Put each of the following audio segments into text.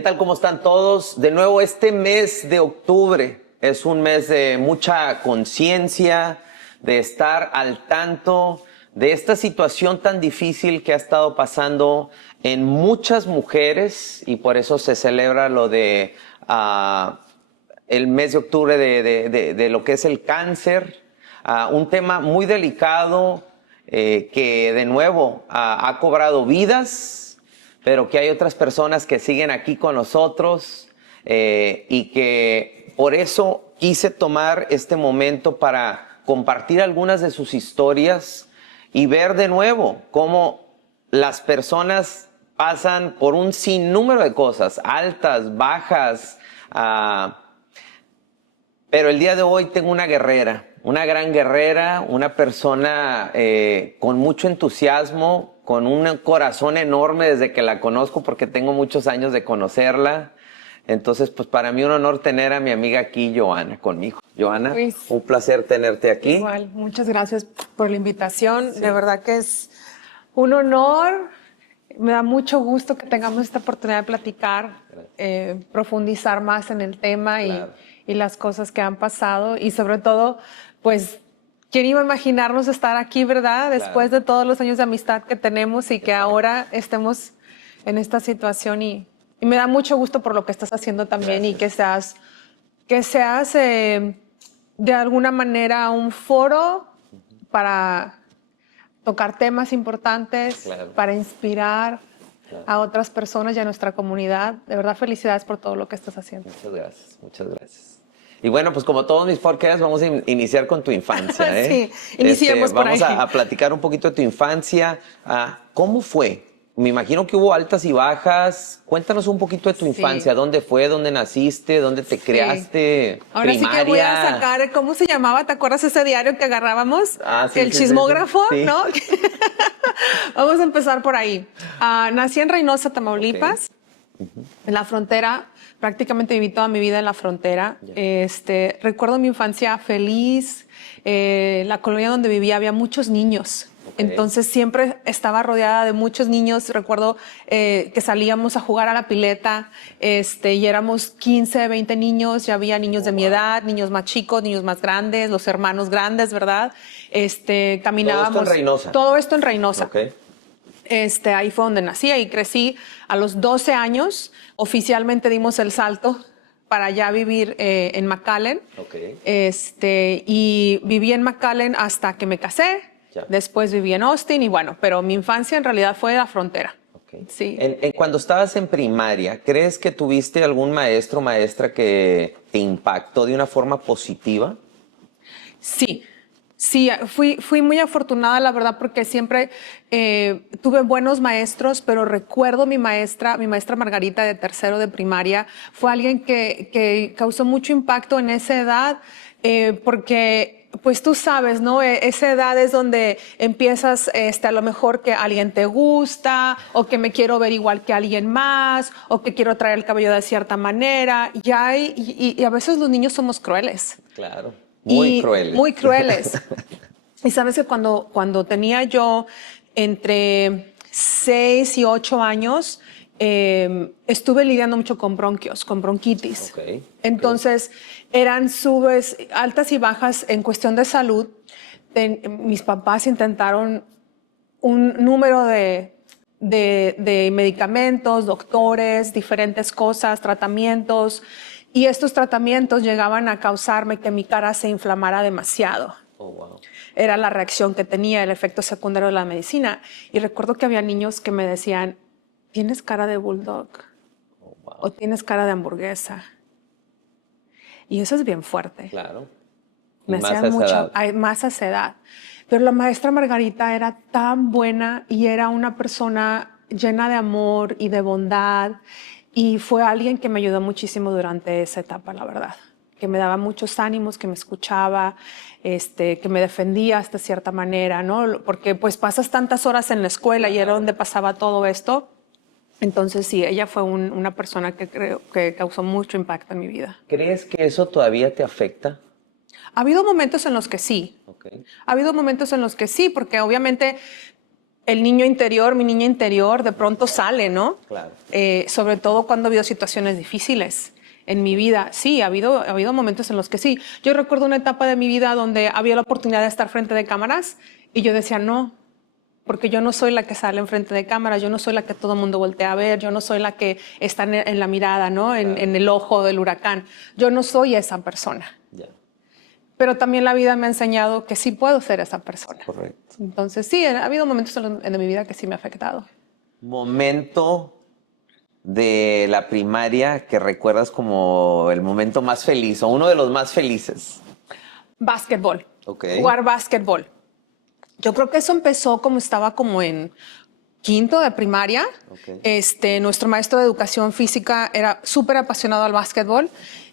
¿Qué tal? ¿Cómo están todos? De nuevo, este mes de octubre es un mes de mucha conciencia, de estar al tanto de esta situación tan difícil que ha estado pasando en muchas mujeres, y por eso se celebra lo de el mes de octubre de lo que es el cáncer, un tema muy delicado que de nuevo ha cobrado vidas, pero que hay otras personas que siguen aquí con nosotros y que por eso quise tomar este momento para compartir algunas de sus historias y ver de nuevo cómo las personas pasan por un sinnúmero de cosas, altas, bajas, pero el día de hoy tengo una guerrera, una gran guerrera, una persona con mucho entusiasmo, con un corazón enorme desde que la conozco, porque tengo muchos años de conocerla. Entonces, pues para mí un honor tener a mi amiga aquí, Johanna, conmigo. Johanna, Luis, un placer tenerte aquí. Igual, muchas gracias por la invitación. Sí. De verdad que es un honor. Me da mucho gusto que tengamos esta oportunidad de platicar, profundizar más en el tema Claro. y las cosas que han pasado. Y sobre todo, pues, ¿quién iba a imaginarnos estar aquí, verdad? Después Claro. de todos los años de amistad que tenemos y que ahora estemos en esta situación. Y me da mucho gusto por lo que estás haciendo también. Gracias. Y que seas de alguna manera un foro para tocar temas importantes, Claro. para inspirar a otras personas y a nuestra comunidad. De verdad, felicidades por todo lo que estás haciendo. Muchas gracias, muchas gracias. Y bueno, pues como todos mis podcasts, vamos a iniciar con tu infancia, ¿eh? Sí, iniciemos por vamos ahí. a platicar un poquito de tu infancia. ¿Cómo fue? Me imagino que hubo altas y bajas. Cuéntanos un poquito de tu infancia. ¿Dónde fue? ¿Dónde naciste? ¿Dónde te criaste? Ahora Primaria. sí que voy a sacar, ¿cómo se llamaba? ¿Te acuerdas ese diario que agarrábamos? Sí, El sí, chismógrafo, sí. ¿no? Vamos a empezar por ahí. Nací en Reynosa, Tamaulipas, en la frontera. Prácticamente viví toda mi vida en la frontera. Recuerdo mi infancia feliz. La colonia donde vivía había muchos niños. Entonces siempre estaba rodeada de muchos niños. Recuerdo que salíamos a jugar a la pileta y éramos 15, 20 niños. Ya había niños de mi edad, niños más chicos, niños más grandes, los hermanos grandes, ¿verdad? Caminábamos. ¿Todo esto en Reynosa? Todo esto en Reynosa. Okay. Ahí fue donde nací y crecí. A los 12 años oficialmente dimos el salto para ya vivir en McAllen. Okay. Y viví en McAllen hasta que me casé. Ya. Después viví en Austin y bueno, pero mi infancia en realidad fue de la frontera. Okay. Sí. Cuando estabas en primaria, ¿crees que tuviste algún maestro o maestra que te impactó de una forma positiva? Sí, fui muy afortunada, la verdad, porque siempre tuve buenos maestros, pero recuerdo mi maestra Margarita de tercero de primaria, fue alguien que causó mucho impacto en esa edad, porque pues tú sabes, ¿no? Esa edad es donde empiezas a lo mejor que alguien te gusta o que me quiero ver igual que alguien más o que quiero traer el cabello de cierta manera. Y a veces los niños somos crueles. Claro, muy crueles. Muy crueles. Y sabes que cuando tenía yo entre 6 y 8 años, estuve lidiando mucho con bronquios, con bronquitis. Okay. Entonces, eran subes, altas y bajas en cuestión de salud. Mis papás intentaron un número de medicamentos, doctores, diferentes cosas, tratamientos. Y estos tratamientos llegaban a causarme que mi cara se inflamara demasiado. Oh, wow. Era la reacción que tenía, el efecto secundario de la medicina. Y recuerdo que había niños que me decían, ¿tienes cara de bulldog? Oh, wow. ¿O tienes cara de hamburguesa? Y eso es bien fuerte. Claro. Me hacían mucho, más a esa edad. Pero la maestra Margarita era tan buena y era una persona llena de amor y de bondad. Y fue alguien que me ayudó muchísimo durante esa etapa, la verdad. Que me daba muchos ánimos, que me escuchaba, que me defendía hasta cierta manera, ¿no? Porque pues pasas tantas horas en la escuela y era donde pasaba todo esto. Entonces sí, ella fue una persona que creo que causó mucho impacto en mi vida. ¿Crees que eso todavía te afecta? Ha habido momentos en los que sí. Okay. Ha habido momentos en los que sí, porque obviamente el niño interior, mi niña interior, de pronto sale, ¿no? Claro. Sobre todo cuando ha habido situaciones difíciles en mi vida. Sí, ha habido momentos en los que sí. Yo recuerdo una etapa de mi vida donde había la oportunidad de estar frente de cámaras y yo decía no, porque yo no soy la que sale enfrente de cámaras, yo no soy la que todo el mundo voltea a ver, yo no soy la que está en la mirada, ¿no? En el ojo del huracán. Yo no soy esa persona. Ya. Pero también la vida me ha enseñado que sí puedo ser esa persona. Correcto. Entonces sí, ha habido momentos en mi vida que sí me ha afectado. Momento de la primaria que recuerdas como el momento más feliz o uno de los más felices. Básquetbol. Ok. Jugar básquetbol. Yo creo que eso empezó como estaba como en quinto de primaria. Ok. Nuestro maestro de educación física era súper apasionado al básquetbol.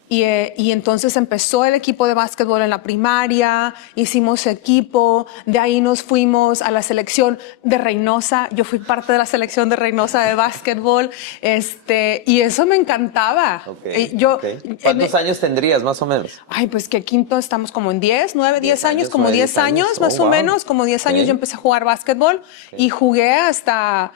Y entonces empezó el equipo de básquetbol en la primaria, hicimos equipo, de ahí nos fuimos a la selección de Reynosa. Yo fui parte de la selección de Reynosa de básquetbol, y eso me encantaba. Okay, Yo, okay. ¿Cuántos años tendrías más o menos? Ay, pues que quinto estamos como en 10, 9, 10 años, como 9, 10 años más o wow. menos, como 10 años yo empecé a jugar básquetbol y jugué hasta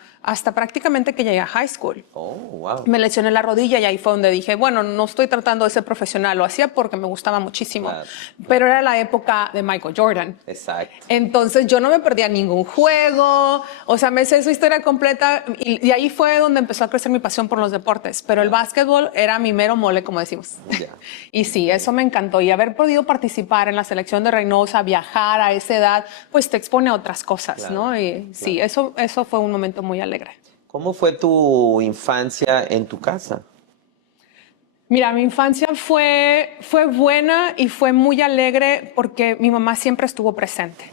prácticamente que llegué a high school. Oh, wow. Me lesioné la rodilla y ahí fue donde dije, bueno, no estoy tratando de ser profesional, lo hacía porque me gustaba muchísimo, Claro. pero era la época de Michael Jordan. Exacto. Entonces yo no me perdía ningún juego, o sea, me sé su historia completa y ahí fue donde empezó a crecer mi pasión por los deportes, pero el básquetbol era mi mero mole, como decimos. Yeah. Y sí, eso me encantó y haber podido participar en la selección de Reynosa, viajar a esa edad, pues te expone a otras cosas, Claro, ¿no? Y sí, eso fue un momento muy alegre. ¿Cómo fue tu infancia en tu casa? Mira, mi infancia fue buena y fue muy alegre porque mi mamá siempre estuvo presente.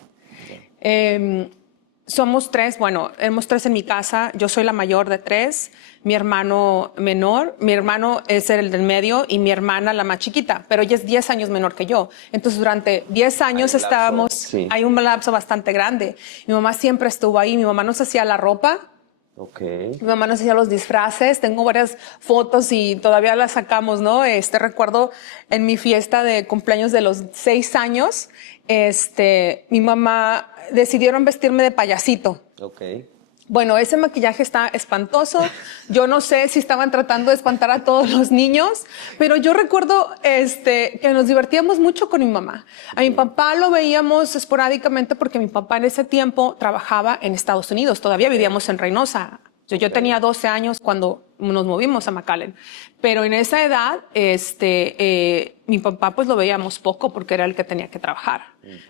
Somos tres, bueno, éramos tres en mi casa, yo soy la mayor de tres, mi hermano menor, mi hermano es el del medio y mi hermana la más chiquita, pero ella es 10 años menor que yo. Entonces durante 10 años estábamos, sí. Hay un lapso bastante grande. Mi mamá siempre estuvo ahí, mi mamá nos hacía la ropa. Okay. Mi mamá nos hacía los disfraces, tengo varias fotos y todavía las sacamos, ¿no? Recuerdo en mi fiesta de cumpleaños de los 6 años, mi mamá decidieron vestirme de payasito. Okay. Bueno, ese maquillaje está espantoso. Yo no sé si estaban tratando de espantar a todos los niños, pero yo recuerdo que nos divertíamos mucho con mi mamá. A mi papá lo veíamos esporádicamente porque mi papá en ese tiempo trabajaba en Estados Unidos. Todavía vivíamos en Reynosa. Yo tenía 12 años cuando nos movimos a McAllen. Pero en esa edad, mi papá pues lo veíamos poco porque era el que tenía que trabajar,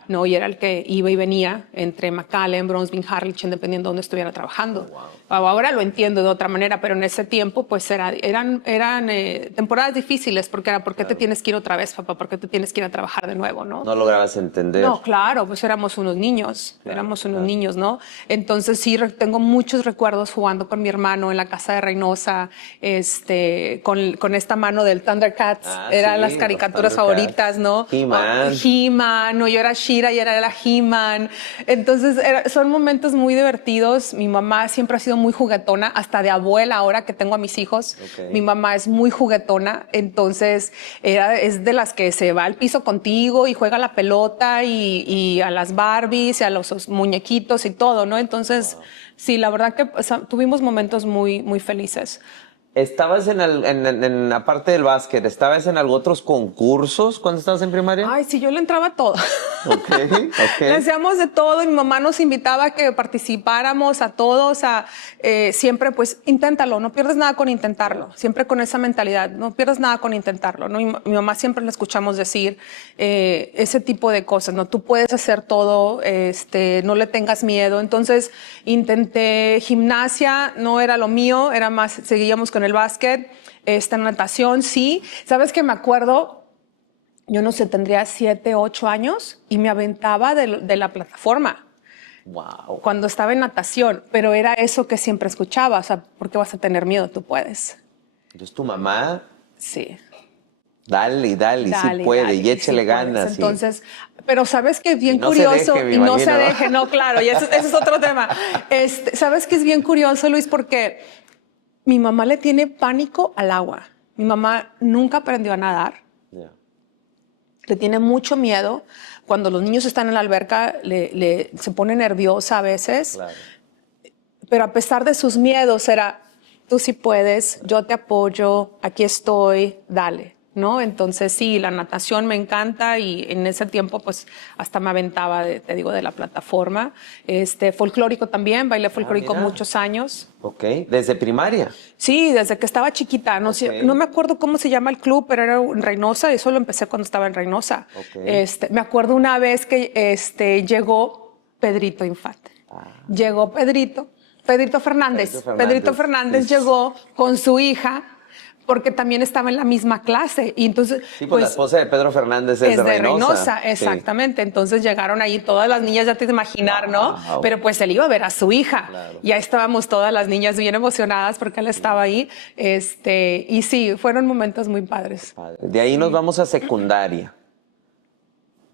¿no? Y era el que iba y venía entre McAllen, Bronzeville, Harlingen, dependiendo de dónde estuviera trabajando. Wow. Ahora lo entiendo de otra manera, pero en ese tiempo pues eran temporadas difíciles porque era, ¿por qué te tienes que ir otra vez, papá? ¿Por qué te tienes que ir a trabajar de nuevo, no? No lograbas entender. No, claro, pues éramos unos niños, niños, ¿no? Entonces sí, tengo muchos recuerdos jugando con mi hermano en la casa de Reynosa, con esta mano del Thundercats, eran las caricaturas favoritas, ¿no? He-Man. He-Man, no, yo era She-Ra y era la He-Man. Entonces son momentos muy divertidos. Mi mamá siempre ha sido muy juguetona, hasta de abuela ahora que tengo a mis hijos. Okay. Mi mamá es muy juguetona, entonces es de las que se va al piso contigo y juega a la pelota y a las Barbies y a los muñequitos y todo, ¿no? Entonces, sí, la verdad que tuvimos momentos muy, muy felices. ¿Estabas aparte del básquet, estabas en otros concursos cuando estabas en primaria? Ay, sí, yo le entraba a todo. Okay. Le hacíamos de todo y mi mamá nos invitaba a que participáramos a todos, siempre pues inténtalo, no pierdes nada con intentarlo, siempre con esa mentalidad, no pierdes nada con intentarlo, ¿no? Mi mamá siempre le escuchamos decir ese tipo de cosas, ¿no? Tú puedes hacer todo, no le tengas miedo. Entonces intenté gimnasia, no era lo mío, era más, seguíamos con el básquet, natación, sí. ¿Sabes qué me acuerdo? Yo no sé, tendría 7, 8 años y me aventaba de la plataforma. Wow. Cuando estaba en natación, pero era eso que siempre escuchaba, o sea, ¿por qué vas a tener miedo? Tú puedes. Entonces tu mamá, sí, dale, sí puede, y échele ganas. Entonces, pero sabes que es bien y no curioso, se deje, y no imagino. se deje, no, claro, y ese es otro tema. Sabes que es bien curioso, Luis, porque mi mamá le tiene pánico al agua. Mi mamá nunca aprendió a nadar. Yeah. Le tiene mucho miedo. Cuando los niños están en la alberca, se pone nerviosa a veces. Claro. pero a pesar de sus miedos era, tú sí puedes, yo te apoyo, aquí estoy, dale, ¿no? Entonces sí, la natación me encanta y en ese tiempo pues hasta me aventaba, te digo, de la plataforma. Folclórico también, bailé folclórico mira. muchos años. Ok, desde primaria. Sí, desde que estaba chiquita. No sé, no me acuerdo cómo se llama el club, pero era en Reynosa. Eso lo empecé cuando estaba en Reynosa. Me acuerdo una vez que llegó Pedrito Infante. Llegó Pedrito Fernández. Pedrito Fernández Sí. llegó con su hija porque también estaba en la misma clase. Y entonces, Sí, pues, la esposa de Pedro Fernández es de Reynosa. Sí. Exactamente. Entonces llegaron ahí todas las niñas, ya te imaginar, ¿no? Pero pues él iba a ver a su hija. Claro. Ya estábamos todas las niñas bien emocionadas porque él estaba ahí. Y sí, fueron momentos muy padres. De ahí nos vamos a secundaria.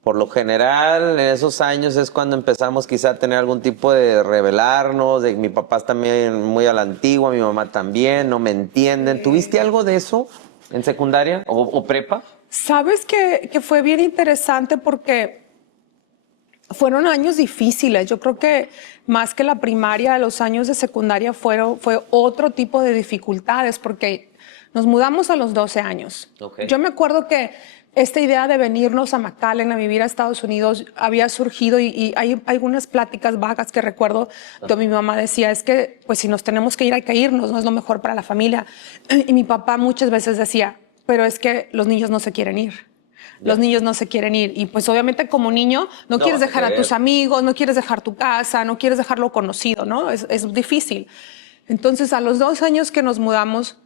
Por lo general, en esos años es cuando empezamos quizá a tener algún tipo de rebelarnos, de mi papá es también muy a la antigua, mi mamá también, no me entienden. ¿Tuviste algo de eso en secundaria o prepa? Sabes que fue bien interesante porque fueron años difíciles. Yo creo que más que la primaria, los años de secundaria fue otro tipo de dificultades porque nos mudamos a los 12 años. Okay. Yo me acuerdo que esta idea de venirnos a McAllen a vivir a Estados Unidos había surgido y hay algunas pláticas vagas que recuerdo que mi mamá decía, es que pues si nos tenemos que ir hay que irnos, no es lo mejor para la familia. Y mi papá muchas veces decía, pero es que los niños no se quieren ir. Los niños no se quieren ir. Y pues obviamente como niño no quieres dejar a tus amigos, no quieres dejar tu casa, no quieres dejar lo conocido, ¿no? Es difícil. Entonces a los 2 años que nos mudamos,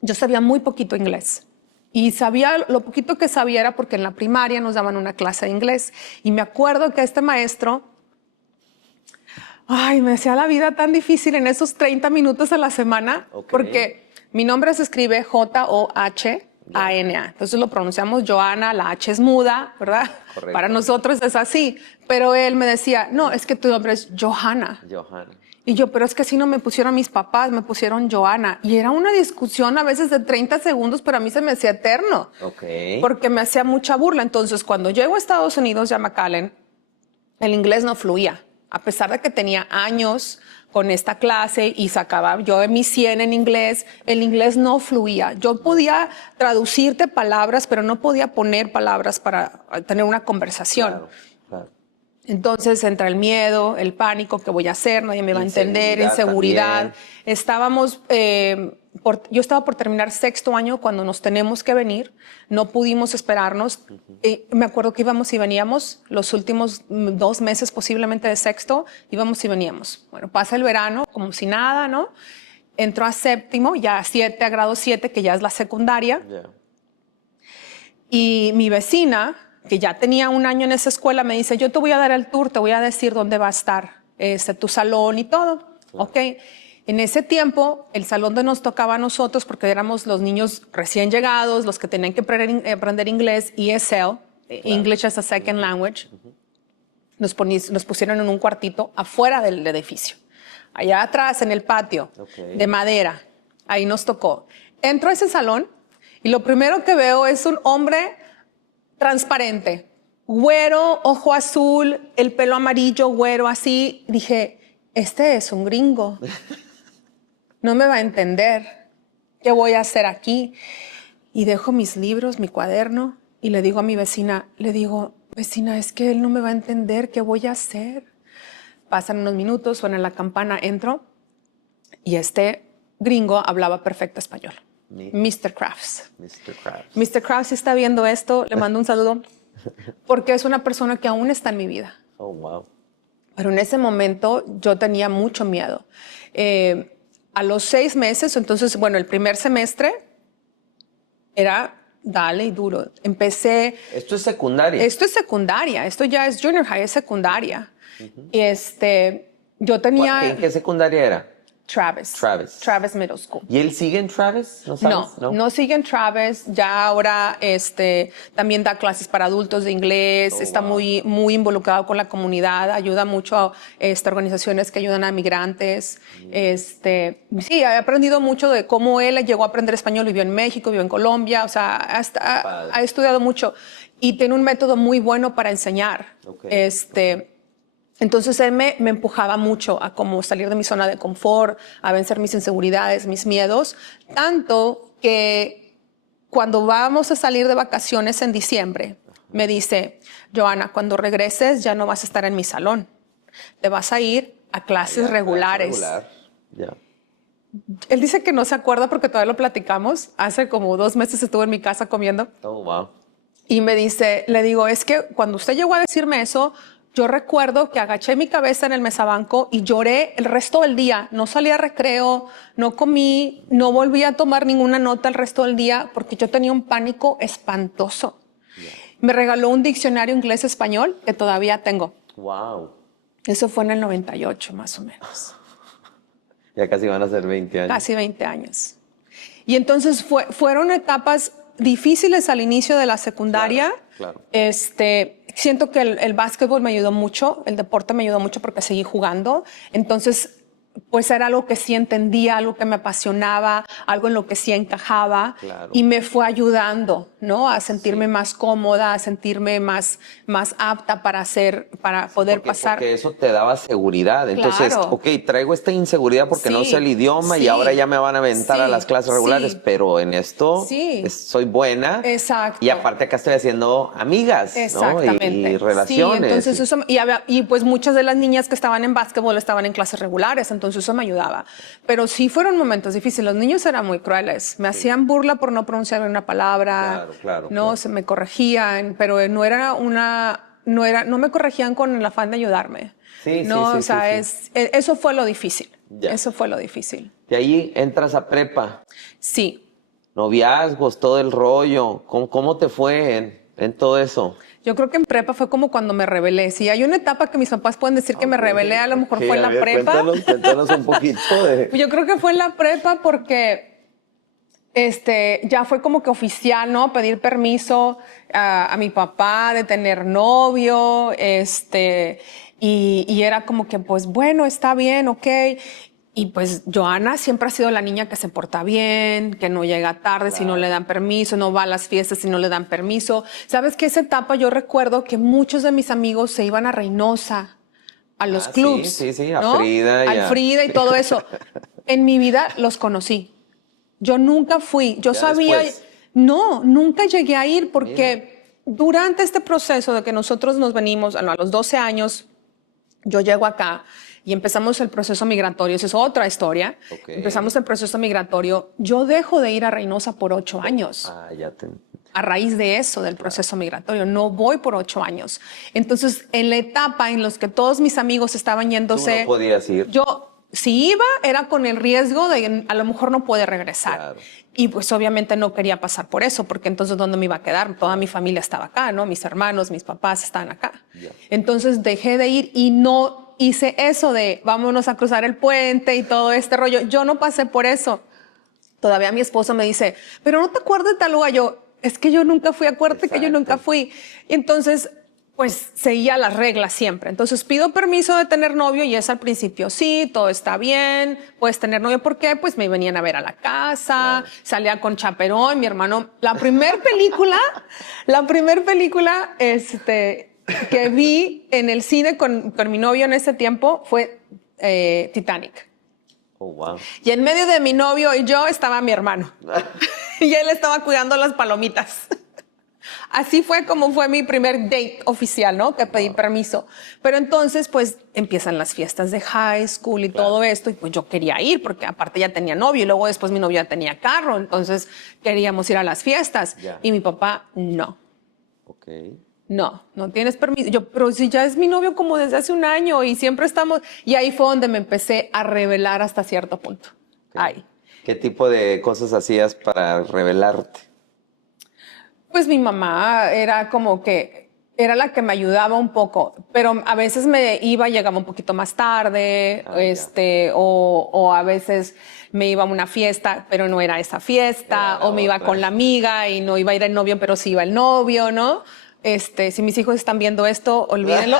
yo sabía muy poquito inglés. Y sabía, lo poquito que sabía era porque en la primaria nos daban una clase de inglés. Y me acuerdo que este maestro, me hacía la vida tan difícil en esos 30 minutos a la semana, porque mi nombre se escribe Johana. Entonces lo pronunciamos Johanna, la H es muda, ¿verdad? Correcto. Para nosotros es así. Pero él me decía, no, es que tu nombre es Johanna. Y yo, pero es que así no me pusieron mis papás, me pusieron Johanna. Y era una discusión a veces de 30 segundos, pero a mí se me hacía eterno. Porque me hacía mucha burla. Entonces, cuando llego a Estados Unidos, ya a McAllen, el inglés no fluía. A pesar de que tenía años con esta clase y sacaba yo mi 100 en inglés, el inglés no fluía. Yo podía traducirte palabras, pero no podía poner palabras para tener una conversación. Claro. Entonces entra el miedo, el pánico, ¿qué voy a hacer? Nadie me va a entender, inseguridad. Yo estaba por terminar 6º año cuando nos tenemos que venir, no pudimos esperarnos. Me acuerdo que íbamos y veníamos, los últimos 2 meses posiblemente de 6º, íbamos y veníamos. Bueno, pasa el verano como si nada, ¿no? Entro a 7º, ya a grado 7, que ya es la secundaria. Y mi vecina, que ya tenía 1 año en esa escuela, me dice, yo te voy a dar el tour, te voy a decir dónde va a estar tu salón y todo. Ok. En ese tiempo, el salón donde nos tocaba a nosotros, porque éramos los niños recién llegados, los que tenían que aprender inglés, ESL, English as a Second Language, nos pusieron en un cuartito afuera del edificio. Allá atrás, en el patio, de madera. Ahí nos tocó. Entro a ese salón y lo primero que veo es un hombre transparente, güero, ojo azul, el pelo amarillo, güero, así. Dije, este es un gringo. No me va a entender. ¿Qué voy a hacer aquí? Y dejo mis libros, mi cuaderno, y le digo a mi vecina, vecina, es que él no me va a entender. ¿Qué voy a hacer? Pasan unos minutos, suena la campana, entro, y este gringo hablaba perfecto español. Mr. Crafts. Mr. Crafts está viendo esto, le mando un saludo, porque es una persona que aún está en mi vida. Oh, wow. Pero en ese momento yo tenía mucho miedo. A los 6 meses, entonces, bueno, el primer semestre era dale y duro. Empecé... ¿Esto es secundaria? Esto es secundaria, esto ya es junior high, es secundaria. Y yo tenía... ¿En qué secundaria era? Travis Middle School. ¿Y él sigue en Travis? ¿No sabes? No sigue en Travis. Ya ahora también da clases para adultos de inglés. Está muy, muy involucrado con la comunidad. Ayuda mucho a organizaciones que ayudan a migrantes. Sí, he aprendido mucho de cómo él llegó a aprender español. Vivió en México, vivió en Colombia. O sea, ha estudiado mucho. Y tiene un método muy bueno para enseñar. Entonces él me empujaba mucho a como salir de mi zona de confort, a vencer mis inseguridades, mis miedos, tanto que cuando vamos a salir de vacaciones en diciembre, me dice, Johanna, cuando regreses ya no vas a estar en mi salón, te vas a ir a clases regulares. Ya. Él dice que no se acuerda porque todavía lo platicamos. Hace como 2 meses estuvo en mi casa comiendo. Oh, wow. Y me dice, le digo, es que cuando usted llegó a decirme eso, yo recuerdo que agaché mi cabeza en el mesabanco y lloré el resto del día. No salí a recreo, no comí, no volví a tomar ninguna nota el resto del día porque yo tenía un pánico espantoso. Yeah. Me regaló un diccionario inglés-español que todavía tengo. Wow. Eso fue en el 98, más o menos. Ya casi van a ser 20 años. Casi 20 años. Y entonces fueron etapas difíciles al inicio de la secundaria. Claro. Siento que el básquetbol me ayudó mucho, el deporte me ayudó mucho porque seguí jugando. Entonces, pues era algo que sí entendía, algo que me apasionaba, algo en lo que sí encajaba. Claro. Y me fue ayudando, ¿no? A sentirme más cómoda, a sentirme más apta para poder pasar. Porque eso te daba seguridad. Entonces, Claro. ok, traigo esta inseguridad porque no sé el idioma y ahora ya me van a aventar a las clases regulares, pero en esto soy buena. Exacto. Y aparte acá estoy haciendo amigas, exactamente, ¿no? Y relaciones. Sí, entonces eso, y pues muchas de las niñas que estaban en básquetbol estaban en clases regulares, entonces eso me ayudaba. Pero sí fueron momentos difíciles. Los niños eran muy crueles. Me hacían burla por no pronunciar una palabra. Claro. Se me corregían, pero no me corregían con el afán de ayudarme. Eso fue lo difícil. Ya. Eso fue lo difícil. De ahí entras a prepa. Sí. Noviazgos, todo el rollo. ¿Cómo te fue en todo eso? Yo creo que en prepa fue como cuando me rebelé. Si hay una etapa que mis papás pueden decir que me rebelé, a lo mejor fue en la prepa. Cuéntanos un poquito de... Yo creo que fue en la prepa porque ya fue como que oficial, ¿no? Pedir permiso a mi papá de tener novio, y era como que, pues, bueno, está bien, ok. Y pues Johanna siempre ha sido la niña que se porta bien, que no llega tarde si no le dan permiso, no va a las fiestas si no le dan permiso. ¿Sabes qué? Esa etapa yo recuerdo que muchos de mis amigos se iban a Reynosa, a los clubs. Sí, ¿no? a Frida. Al Frida y todo eso. En mi vida los conocí. Yo nunca fui. Yo sabía... Después. No, nunca llegué a ir porque durante este proceso de que nosotros nos venimos, a los 12 años, yo llego acá y empezamos el proceso migratorio. Esa es otra historia. Okay. Empezamos el proceso migratorio. Yo dejo de ir a Reynosa por 8 años. A raíz de eso, del proceso migratorio. No voy por 8 años. Entonces, en la etapa en la que todos mis amigos estaban yéndose... ¿Tú no podías ir? Yo, si iba, era con el riesgo de a lo mejor no puede regresar. Claro. Y pues obviamente no quería pasar por eso, porque entonces ¿dónde me iba a quedar? Toda mi familia estaba acá, ¿no? Mis hermanos, mis papás estaban acá. Entonces dejé de ir y no hice eso de vámonos a cruzar el puente y todo este rollo. Yo no pasé por eso. Todavía mi esposo me dice, pero no te acuerdas de tal lugar. Yo, es que yo nunca fui, acuérdate que yo nunca fui. Y entonces, pues seguía las reglas siempre. Entonces pido permiso de tener novio y es al principio, sí, todo está bien, puedes tener novio. ¿Por qué? Pues me venían a ver a la casa, salía con chaperón, mi hermano. La primer película que vi en el cine con mi novio en ese tiempo fue Titanic. Oh, wow. Y en medio de mi novio y yo estaba mi hermano. Y él estaba cuidando las palomitas. Así fue como fue mi primer date oficial, ¿no? Que pedí permiso. Pero entonces, pues, empiezan las fiestas de high school y todo esto. Y pues yo quería ir porque aparte ya tenía novio. Y luego después mi novio ya tenía carro. Entonces queríamos ir a las fiestas. Y mi papá, no. Ok. No tienes permiso. Yo, pero si ya es mi novio como desde hace 1 año y siempre estamos... Y ahí fue donde me empecé a revelar hasta cierto punto. Ahí. ¿Qué tipo de cosas hacías para revelarte? Pues mi mamá era como que... Era la que me ayudaba un poco, pero a veces llegaba un poquito más tarde, o a veces me iba a una fiesta, pero no era esa fiesta, o me iba con la amiga y no iba a ir el novio, pero sí iba el novio, ¿no? Si mis hijos están viendo esto, olvídenlo.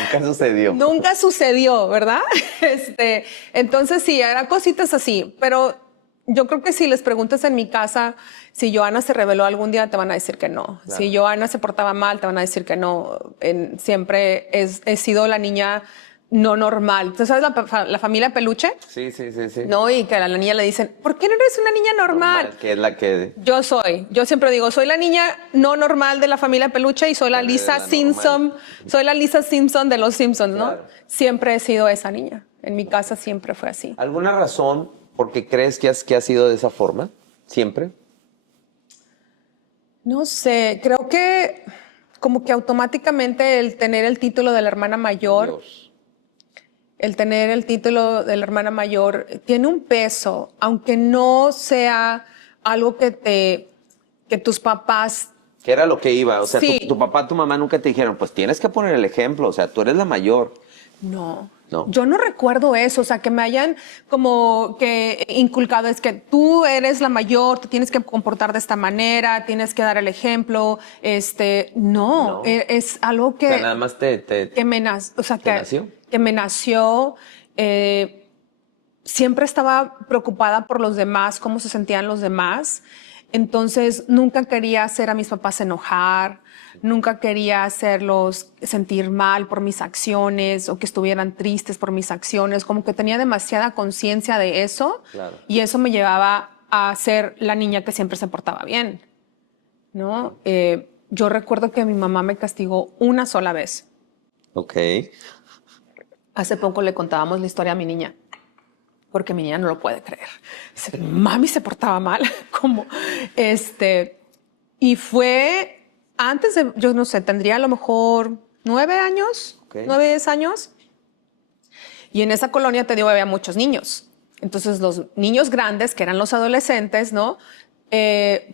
Nunca sucedió. Nunca sucedió, ¿verdad? Entonces sí, eran cositas así, pero Yo creo que si les preguntas en mi casa si Johanna se rebeló algún día, te van a decir que no. Claro. Si Johanna se portaba mal, te van a decir que no. Siempre he sido la niña no normal. ¿Tú sabes la familia Peluche? Sí, sí, sí, sí. No, y que a la niña le dicen, ¿por qué no eres una niña normal? Que es la que... Yo siempre digo, soy la niña no normal de la familia Peluche y soy la Lisa Simpson, soy la Lisa Simpson de los Simpsons, ¿no? Claro. Siempre he sido esa niña. En mi casa siempre fue así. ¿Alguna razón por qué crees que ha sido de esa forma? ¿Siempre? No sé, creo que como que automáticamente el tener el título de la hermana mayor, Dios. el tener el título de la hermana mayor tiene un peso, aunque no sea algo que tus papás... ¿Qué era lo que iba? O sea, Sí. tu papá, tu mamá nunca te dijeron, pues tienes que poner el ejemplo, o sea, tú eres la mayor. No. No. Yo no recuerdo eso, o sea, que me hayan como que inculcado, es que tú eres la mayor, te tienes que comportar de esta manera, tienes que dar el ejemplo, no. Es algo que... O sea, nada más que me nació, o sea, ¿te nació? que me nació. Siempre estaba preocupada por los demás, cómo se sentían los demás. Entonces, nunca quería hacer a mis papás enojar, nunca quería hacerlos sentir mal por mis acciones o que estuvieran tristes por mis acciones. Como que tenía demasiada conciencia de eso. Claro. Y eso me llevaba a ser la niña que siempre se portaba bien, ¿no? Yo recuerdo que mi mamá me castigó una sola vez. Ok. Hace poco le contábamos la historia a mi niña, porque mi niña no lo puede creer. Dice, mami se portaba mal, como y fue antes de, yo no sé, tendría a lo mejor 9 años, Ok. 9, 10 años. Y en esa colonia, te digo, había muchos niños. Entonces los niños grandes, que eran los adolescentes, ¿no?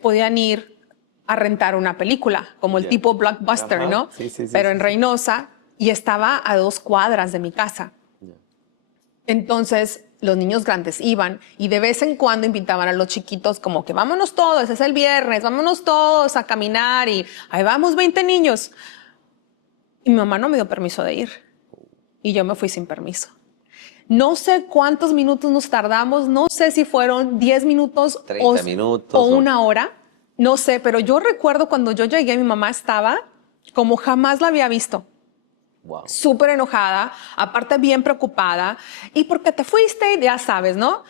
Podían ir a rentar una película, como el Ya. tipo Blockbuster, Ajá. ¿no? Sí, sí, sí, Pero sí, en sí. Reynosa, y estaba a 2 cuadras de mi casa. Entonces, los niños grandes iban y de vez en cuando invitaban a los chiquitos como que vámonos todos, es el viernes, vámonos todos a caminar y ahí vamos 20 niños. Y mi mamá no me dio permiso de ir y yo me fui sin permiso. No sé cuántos minutos nos tardamos, no sé si fueron 10 minutos 30 minutos, o una hora, no sé, pero yo recuerdo cuando yo llegué, mi mamá estaba como jamás la había visto. Wow. Súper enojada, aparte bien preocupada. ¿Y por qué te fuiste? Ya sabes, ¿no?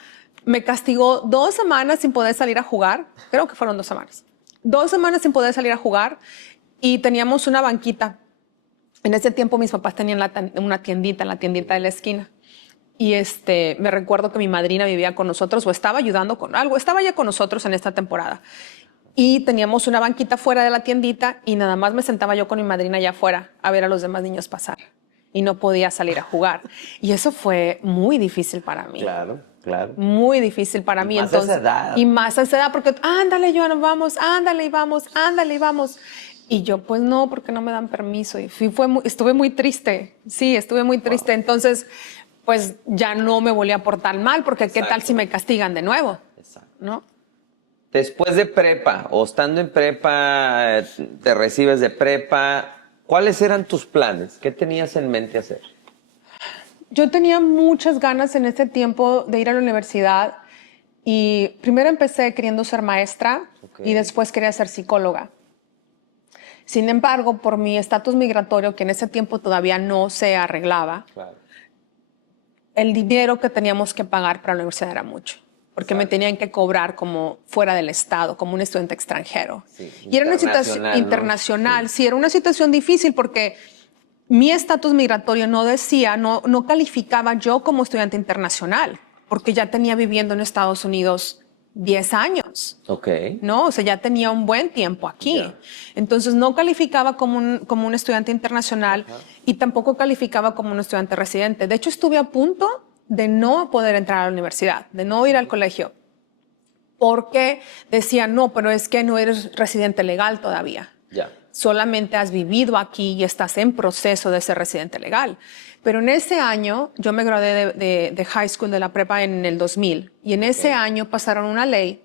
Me castigó 2 semanas sin poder salir a jugar. Creo que fueron 2 semanas. 2 semanas sin poder salir a jugar y teníamos una banquita. En ese tiempo mis papás tenían una tiendita, en la tiendita de la esquina. Y me recuerdo que mi madrina vivía con nosotros o estaba ayudando con algo. Estaba ya con nosotros en esta temporada. Y teníamos una banquita fuera de la tiendita y nada más me sentaba yo con mi madrina allá afuera a ver a los demás niños pasar. Y no podía salir a jugar. Y eso fue muy difícil para mí. Claro, claro. Muy difícil para mí. Más a esa edad. Y más a esa edad, porque ándale, Johanna, vamos, ándale y vamos, ándale y vamos. Y yo, pues no, porque no me dan permiso. Y estuve muy triste. Sí, estuve muy triste. Wow. Entonces, pues ya no me volví a portar mal, porque qué tal Exacto. si me castigan de nuevo, Exacto. ¿no? Después de prepa o estando en prepa, te recibes de prepa, ¿cuáles eran tus planes? ¿Qué tenías en mente hacer? Yo tenía muchas ganas en ese tiempo de ir a la universidad y primero empecé queriendo ser maestra y después quería ser psicóloga. Sin embargo, por mi estatus migratorio, que en ese tiempo todavía no se arreglaba, Claro. el dinero que teníamos que pagar para la universidad era mucho, porque me tenían que cobrar como fuera del estado, como un estudiante extranjero. Sí, y era una situación internacional, ¿no? internacional, sí, era una situación difícil porque mi estatus migratorio no decía, no calificaba yo como estudiante internacional, porque ya tenía viviendo en Estados Unidos 10 años. Ok. ¿No? O sea, ya tenía un buen tiempo aquí. Ya. Entonces no calificaba como un estudiante internacional y tampoco calificaba como un estudiante residente. De hecho, estuve a punto de no poder entrar a la universidad, de no ir al colegio, porque decían, no, pero es que no eres residente legal todavía. Ya. Solamente has vivido aquí y estás en proceso de ser residente legal. Pero en ese año, yo me gradué de high school, de la prepa en el 2000, y en ese año pasaron una ley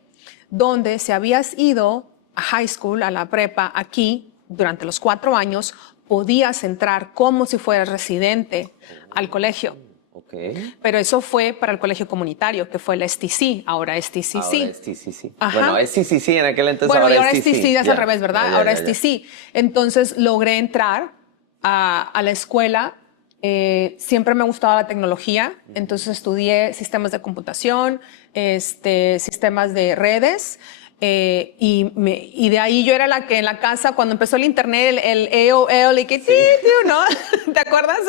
donde si habías ido a high school, a la prepa, aquí, durante los 4 años, podías entrar como si fueras residente al colegio. Ok. Pero eso fue para el colegio comunitario, que fue el STC, ahora STCC. Ahora es TCC. Ajá. Bueno, es TCC en aquel entonces, Bueno, ahora y ahora es TC. STC, ya es al revés, ¿verdad? Ya, ya, Ahora ya, ya. STC. Entonces logré entrar a la escuela. Siempre me gustaba la tecnología, entonces estudié sistemas de computación, sistemas de redes. Y de ahí yo era la que en la casa, cuando empezó el internet, el AOL, y que ¿no? ¿Te acuerdas?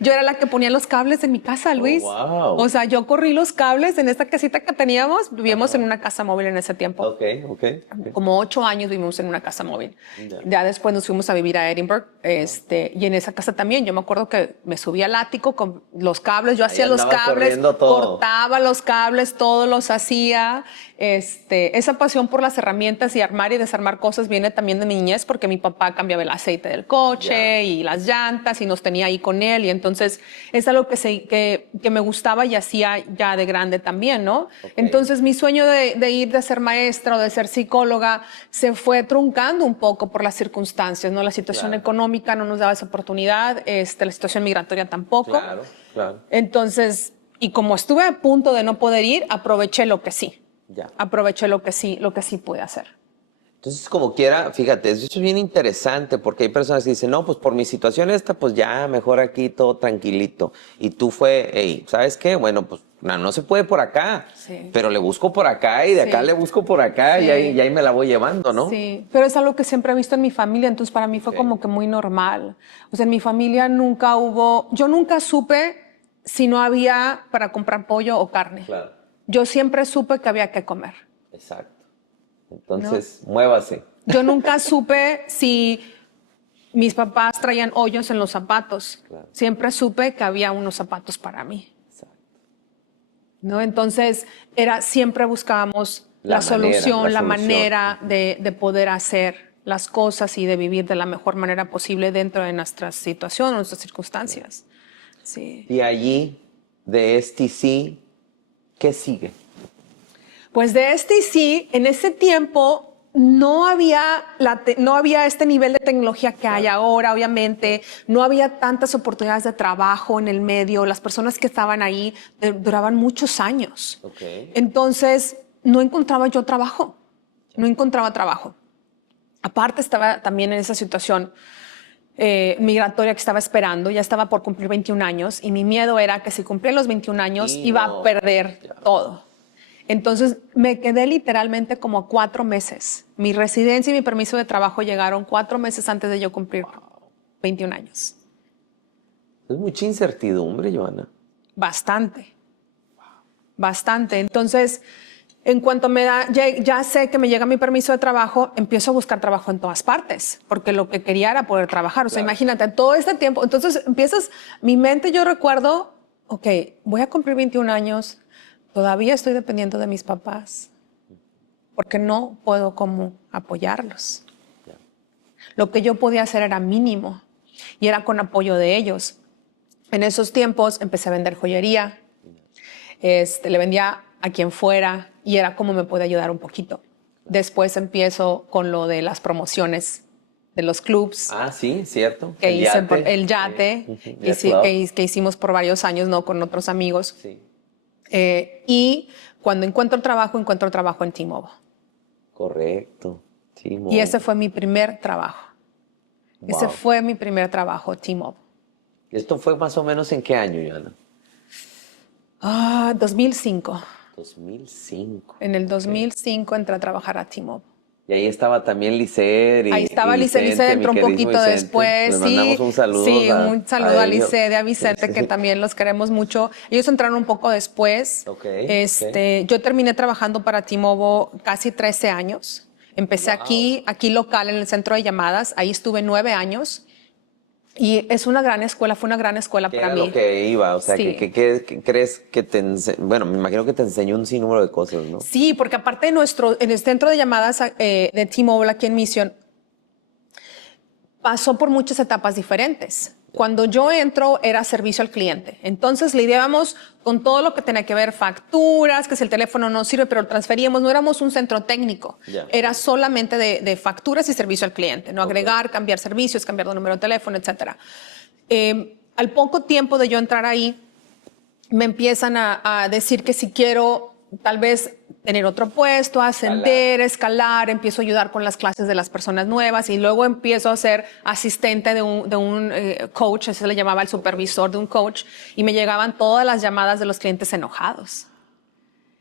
Yo era la que ponía los cables en mi casa, Luis. wow. O sea, yo corrí los cables en esta casita que teníamos. Vivíamos en una casa móvil en ese tiempo. Ok, ok. Como 8 años vivimos en una casa móvil. Ya. Ya después nos fuimos a vivir a Edinburgh. Y en esa casa también, yo me acuerdo que me subía al ático con los cables. Yo hacía los andabas cables, corriendo todo. cortaba los cables, todos los hacía. Esa pasión por las herramientas y armar y desarmar cosas viene también de mi niñez, porque mi papá cambiaba el aceite del coche y las llantas y nos tenía ahí con él. Y entonces es algo que me gustaba y hacía ya de grande también, ¿no? Okay. Entonces mi sueño de ir de ser maestra o de ser psicóloga se fue truncando un poco por las circunstancias, ¿no? La situación económica no nos daba esa oportunidad, la situación migratoria tampoco. Claro, claro. Entonces, y como estuve a punto de no poder ir, aproveché lo que sí. Ya. Aproveché lo que sí pude hacer. Entonces, como quiera, fíjate, eso es bien interesante porque hay personas que dicen, no, pues por mi situación esta, pues ya mejor aquí todo tranquilito. Y tú hey, ¿sabes qué? Bueno, pues no se puede por acá, pero le busco por acá y de acá le busco por acá y ahí me la voy llevando, ¿no? Sí, pero es algo que siempre he visto en mi familia, entonces para mí fue como que muy normal. O sea, en mi familia yo nunca supe si no había para comprar pollo o carne. Claro. Yo siempre supe que había que comer. Exacto. Entonces, muévase. Yo nunca supe si mis papás traían hoyos en los zapatos. Claro. Siempre supe que había unos zapatos para mí. Exacto. ¿No? Entonces, siempre buscábamos la solución, la manera de poder hacer las cosas y de vivir de la mejor manera posible dentro de nuestra situación, nuestras circunstancias. Sí. Y allí, de STC, ¿qué sigue? Pues de sí, en ese tiempo no había este nivel de tecnología que hay ahora, obviamente. No había tantas oportunidades de trabajo en el medio. Las personas que estaban ahí duraban muchos años. Okay. Entonces, no encontraba yo trabajo. No encontraba trabajo. Aparte, estaba también en esa situación migratoria que estaba esperando. Ya estaba por cumplir 21 años y mi miedo era que si cumplía los 21 años iba a perder todo. Entonces me quedé literalmente como 4 meses. Mi residencia y mi permiso de trabajo llegaron 4 meses antes de yo cumplir 21 años. Es mucha incertidumbre, Johanna. Bastante. Bastante. Entonces, en cuanto ya sé que me llega mi permiso de trabajo, empiezo a buscar trabajo en todas partes, porque lo que quería era poder trabajar. O sea, imagínate, todo este tiempo. Entonces mi mente, yo recuerdo, ok, voy a cumplir 21 años, todavía estoy dependiendo de mis papás, porque no puedo como apoyarlos. Lo que yo podía hacer era mínimo y era con apoyo de ellos. En esos tiempos empecé a vender joyería, le vendía a quien fuera y era como me puede ayudar un poquito. Después empiezo con lo de las promociones de los clubs. Ah, sí, cierto. Que hice el yate, que hicimos por varios años, ¿no? Con otros amigos. Sí. Y cuando encuentro trabajo en T-Mobile. Correcto. T-Mobile. Y ese fue mi primer trabajo. Wow. Ese fue mi primer trabajo, T-Mobile. ¿Esto fue más o menos en qué año, Johanna? 2005. 2005. En el 2005 entré a trabajar a T-Mobile. Y ahí estaba también Licer. Ahí estaba Licer entró un poquito después. Les mandamos un saludo. Sí, un saludo a Licer y a Vicente, que también los queremos mucho. Ellos entraron un poco después. Yo terminé trabajando para T-Mobile casi 13 años. Empecé aquí local en el centro de llamadas. Ahí estuve 9 años. Y es una gran escuela, fue una gran escuela para mí. Lo que iba, o sea, ¿qué crees que te bueno, me imagino que te enseñó un sinnúmero de cosas, ¿no? Sí, porque aparte en el centro de llamadas de T-Mobile aquí en Mission, pasó por muchas etapas diferentes. Cuando yo entro era servicio al cliente. Entonces lidiábamos con todo lo que tenía que ver facturas, que si el teléfono no sirve, pero lo transferíamos. No éramos un centro técnico. Era solamente de facturas y servicio al cliente. No agregar, cambiar servicios, cambiar de número de teléfono, etc. al poco tiempo de yo entrar ahí, me empiezan a decir que si quiero tal vez tener otro puesto, ascender, escalar, empiezo a ayudar con las clases de las personas nuevas y luego empiezo a ser asistente de un coach, así se le llamaba el supervisor de un coach, y me llegaban todas las llamadas de los clientes enojados.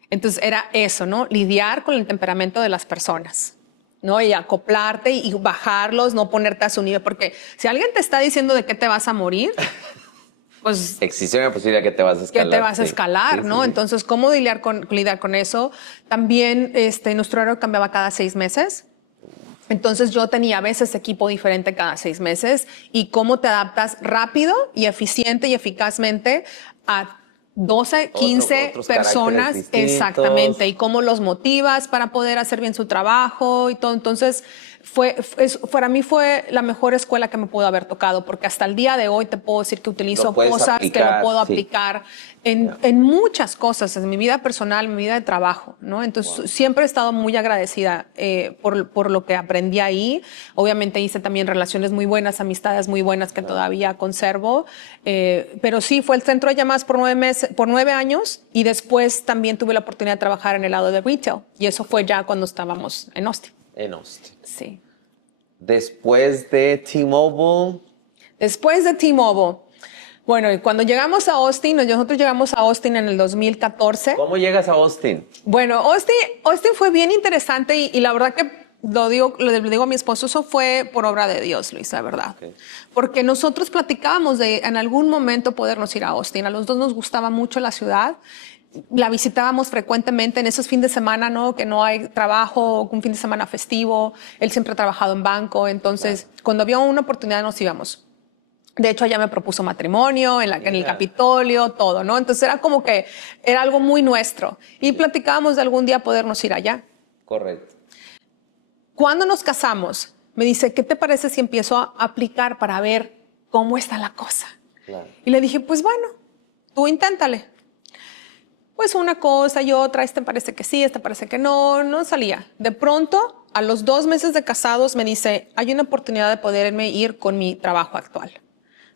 Entonces era eso, ¿no? Lidiar con el temperamento de las personas, ¿no? Y acoplarte y bajarlos, no ponerte a su nivel, porque si alguien te está diciendo de qué te vas a morir, pues existe una posibilidad que te vas a escalar. Que te vas a escalar, ¿no? Entonces, ¿cómo lidiar con eso? También nuestro horario cambiaba cada 6 meses. Entonces, yo tenía a veces equipo diferente cada 6 meses. Y cómo te adaptas rápido y eficiente y eficazmente a 12, 15 otros personas. caracteres distintos. Exactamente. Y cómo los motivas para poder hacer bien su trabajo y todo. Entonces, para mí fue la mejor escuela que me pudo haber tocado, porque hasta el día de hoy te puedo decir que utilizo cosas que lo puedo aplicar en muchas cosas, en mi vida personal, en mi vida de trabajo, ¿no? Entonces, siempre he estado muy agradecida por lo que aprendí ahí. Obviamente hice también relaciones muy buenas, amistades muy buenas que todavía conservo, pero sí, fue el centro de llamadas por 9 años, y después también tuve la oportunidad de trabajar en el lado de retail, y eso fue ya cuando estábamos en Austin. En Austin. Sí. Después de T-Mobile. Después de T-Mobile. Bueno, y cuando llegamos a Austin, nosotros llegamos a Austin en el 2014. ¿Cómo llegas a Austin? Bueno, Austin fue bien interesante y la verdad que le digo a mi esposo, eso fue por obra de Dios, Luis, la verdad. Okay. Porque nosotros platicábamos de en algún momento podernos ir a Austin. A los dos nos gustaba mucho la ciudad. La visitábamos frecuentemente en esos fines de semana, ¿no? Que no hay trabajo, un fin de semana festivo. Él siempre ha trabajado en banco, entonces cuando había una oportunidad nos íbamos. De hecho, ella me propuso matrimonio en el Capitolio, todo, ¿no? Entonces era como que era algo muy nuestro. Y platicábamos de algún día podernos ir allá. Correcto. Cuando nos casamos, me dice, ¿qué te parece si empiezo a aplicar para ver cómo está la cosa? Claro. Y le dije, pues bueno, tú inténtale. Pues una cosa y otra, este parece que sí, este parece que no salía. De pronto, a los 2 meses de casados, me dice, hay una oportunidad de poderme ir con mi trabajo actual.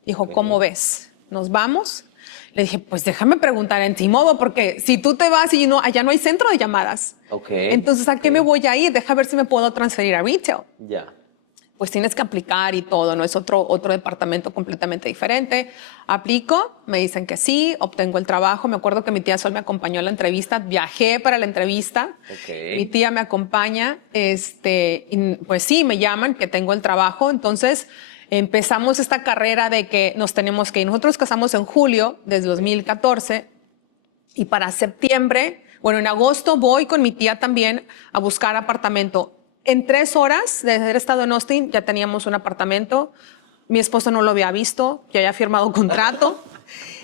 Dijo, ¿cómo ves? ¿Nos vamos? Le dije, pues déjame preguntar en T-Mobile, porque si tú te vas y allá no hay centro de llamadas. Entonces, ¿a qué me voy a ir? Deja ver si me puedo transferir a retail. Ya. Pues tienes que aplicar y todo, ¿no? Es otro departamento completamente diferente. Aplico, me dicen que sí, obtengo el trabajo. Me acuerdo que mi tía Sol me acompañó a la entrevista, viajé para la entrevista. Mi tía me acompaña, y pues sí, me llaman que tengo el trabajo. Entonces empezamos esta carrera de que nos tenemos que ir. Nosotros casamos en julio desde 2014 y para septiembre, bueno, en agosto voy con mi tía también a buscar apartamento. En 3 horas de haber estado en Austin ya teníamos un apartamento. Mi esposo no lo había visto, ya había firmado contrato.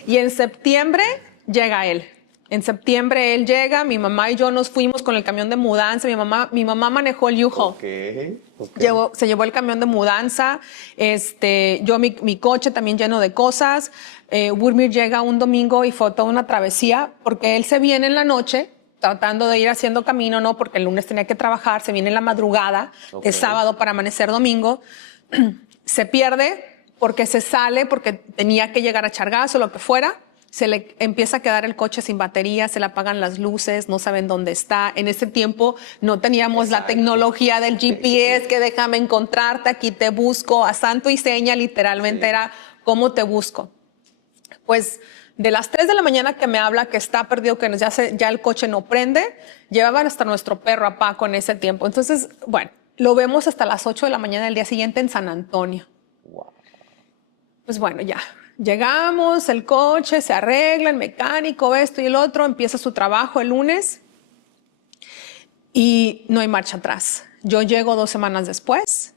Y en septiembre llega él. En septiembre él llega, mi mamá y yo nos fuimos con el camión de mudanza. Mi mamá manejó el U-Haul. Se llevó el camión de mudanza. Yo mi coche también lleno de cosas. Wilmer llega un domingo y fue toda una travesía porque él se viene en la noche tratando de ir haciendo camino, ¿no? Porque el lunes tenía que trabajar, se viene en la madrugada de sábado para amanecer domingo, se pierde porque se sale, porque tenía que llegar a echar gas o lo que fuera, se le empieza a quedar el coche sin batería, se le apagan las luces, no saben dónde está. En ese tiempo no teníamos la tecnología del GPS, que déjame encontrarte, aquí te busco, a santo y seña, literalmente era ¿cómo te busco? Pues de las 3 de la mañana que me habla que está perdido, que ya el coche no prende, llevaban hasta nuestro perro a Paco en ese tiempo. Entonces, bueno, lo vemos hasta las 8 de la mañana del día siguiente en San Antonio. Wow. Pues bueno, ya. Llegamos, el coche se arregla, el mecánico, esto y el otro, empieza su trabajo el lunes y no hay marcha atrás. Yo llego 2 semanas después,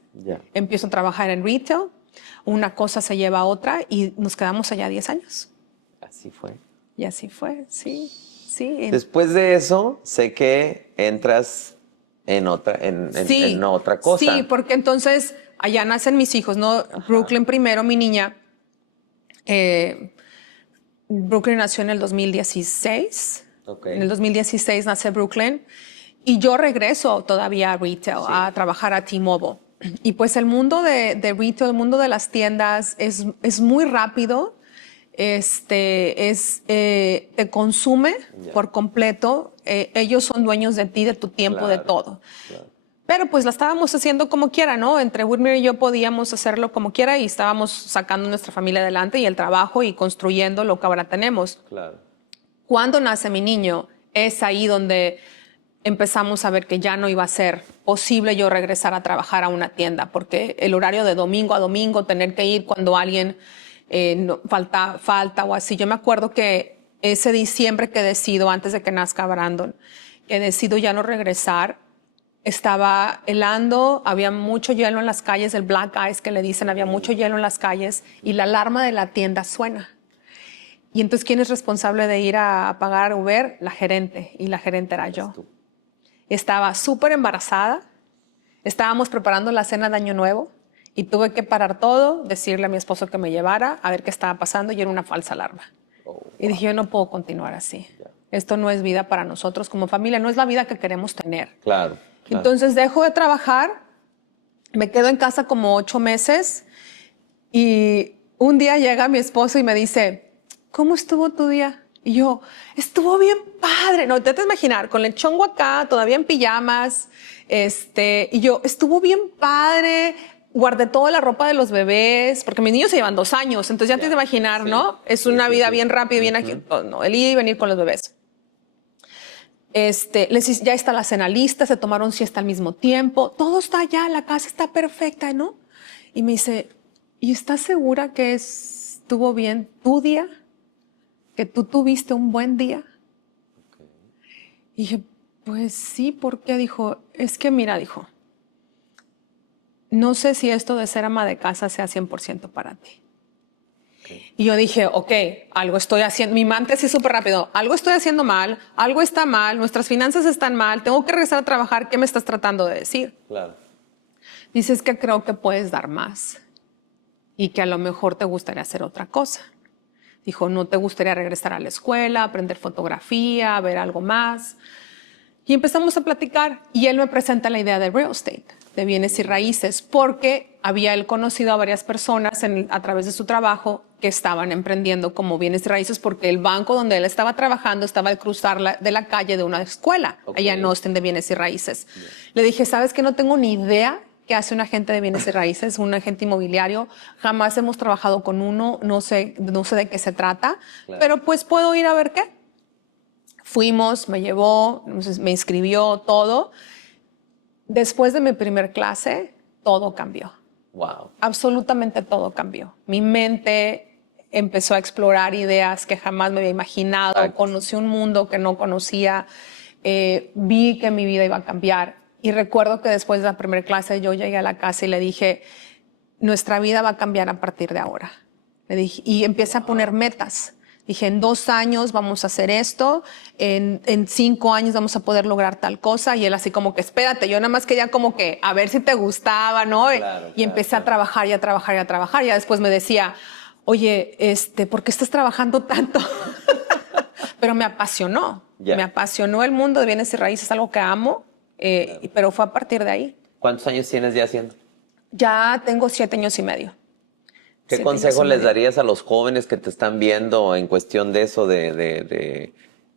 empiezo a trabajar en retail, una cosa se lleva a otra y nos quedamos allá 10 años. Así fue. Y así fue, sí. Después de eso, sé que entras en otra cosa. Sí, porque entonces allá nacen mis hijos, ¿no? Ajá. Brooklyn primero, mi niña. Brooklyn nació en el 2016. En el 2016 nace Brooklyn. Y yo regreso todavía a retail, a trabajar a T-Mobile. Y pues el mundo de retail, el mundo de las tiendas es muy rápido. te consume por completo. Ellos son dueños de ti, de tu tiempo, de todo. Claro. Pero pues la estábamos haciendo como quiera, ¿no? Entre Whitmer y yo podíamos hacerlo como quiera y estábamos sacando nuestra familia adelante y el trabajo y construyendo lo que ahora tenemos. Claro. Cuando nace mi niño, es ahí donde empezamos a ver que ya no iba a ser posible yo regresar a trabajar a una tienda, porque el horario de domingo a domingo, tener que ir cuando alguien falta o así. Yo me acuerdo que ese diciembre que decido, antes de que nazca Brandon, que decido ya no regresar, estaba helando, había mucho hielo en las calles, el black ice que le dicen, había mucho hielo en las calles y la alarma de la tienda suena. Y entonces, ¿quién es responsable de ir a pagar Uber? La gerente, y la gerente era yo. Estaba súper embarazada, estábamos preparando la cena de Año Nuevo y tuve que parar todo, decirle a mi esposo que me llevara a ver qué estaba pasando y era una falsa alarma. Y dije, yo no puedo continuar así. Esto no es vida para nosotros como familia, no es la vida que queremos tener. Claro. Entonces dejo de trabajar, me quedo en casa como 8 meses y un día llega mi esposo y me dice, ¿cómo estuvo tu día? Y yo, estuvo bien padre. No, te imaginar, con el chongo acá, todavía en pijamas, y yo, estuvo bien padre. Guardé toda la ropa de los bebés, porque mis niños se llevan 2 años, entonces ya te imaginar, ¿no? Es una vida bien rápida, bien aquí, no, el ir y venir con los bebés. Ya está la cena lista, se tomaron siesta al mismo tiempo, todo está allá, la casa está perfecta, ¿no? Y me dice, ¿y estás segura que estuvo bien tu día? ¿Que tú tuviste un buen día? Y dije, pues sí, ¿por qué? Dijo, es que mira, dijo, no sé si esto de ser ama de casa sea 100% para ti. Y yo dije, ok, algo estoy haciendo, mi mente así súper rápido, algo estoy haciendo mal, algo está mal, nuestras finanzas están mal, tengo que regresar a trabajar, ¿qué me estás tratando de decir? Claro. Dices que creo que puedes dar más y que a lo mejor te gustaría hacer otra cosa. Dijo, ¿no te gustaría regresar a la escuela, aprender fotografía, ver algo más? Y empezamos a platicar y él me presenta la idea de real estate, de bienes y raíces, porque había él conocido a varias personas a través de su trabajo que estaban emprendiendo como bienes y raíces, porque el banco donde él estaba trabajando estaba al cruzar de la calle de una escuela, allá en Austin, de bienes y raíces. Le dije, ¿sabes que no tengo ni idea qué hace un agente de bienes y raíces, un agente inmobiliario? Jamás hemos trabajado con uno, no sé de qué se trata, pero pues puedo ir a ver qué. Fuimos, me llevó, me inscribió, todo. Después de mi primer clase, todo cambió. Wow. Absolutamente todo cambió. Mi mente empezó a explorar ideas que jamás me había imaginado. Exacto. Conocí un mundo que no conocía. Vi que mi vida iba a cambiar. Y recuerdo que después de la primera clase yo llegué a la casa y le dije, nuestra vida va a cambiar a partir de ahora. Le dije, y empecé a poner metas. Dije, en 2 años vamos a hacer esto, en 5 años vamos a poder lograr tal cosa. Y él así como que, espérate, yo nada más quería como que a ver si te gustaba, ¿no? Y empecé a trabajar y a trabajar y a trabajar. Ya después me decía, oye, ¿por qué estás trabajando tanto? Pero me apasionó. Me apasionó el mundo de bienes y raíces, algo que amo, pero fue a partir de ahí. ¿Cuántos años tienes ya haciendo? Ya tengo 7 años y medio. ¿Qué consejo les darías a los jóvenes que te están viendo en cuestión de eso,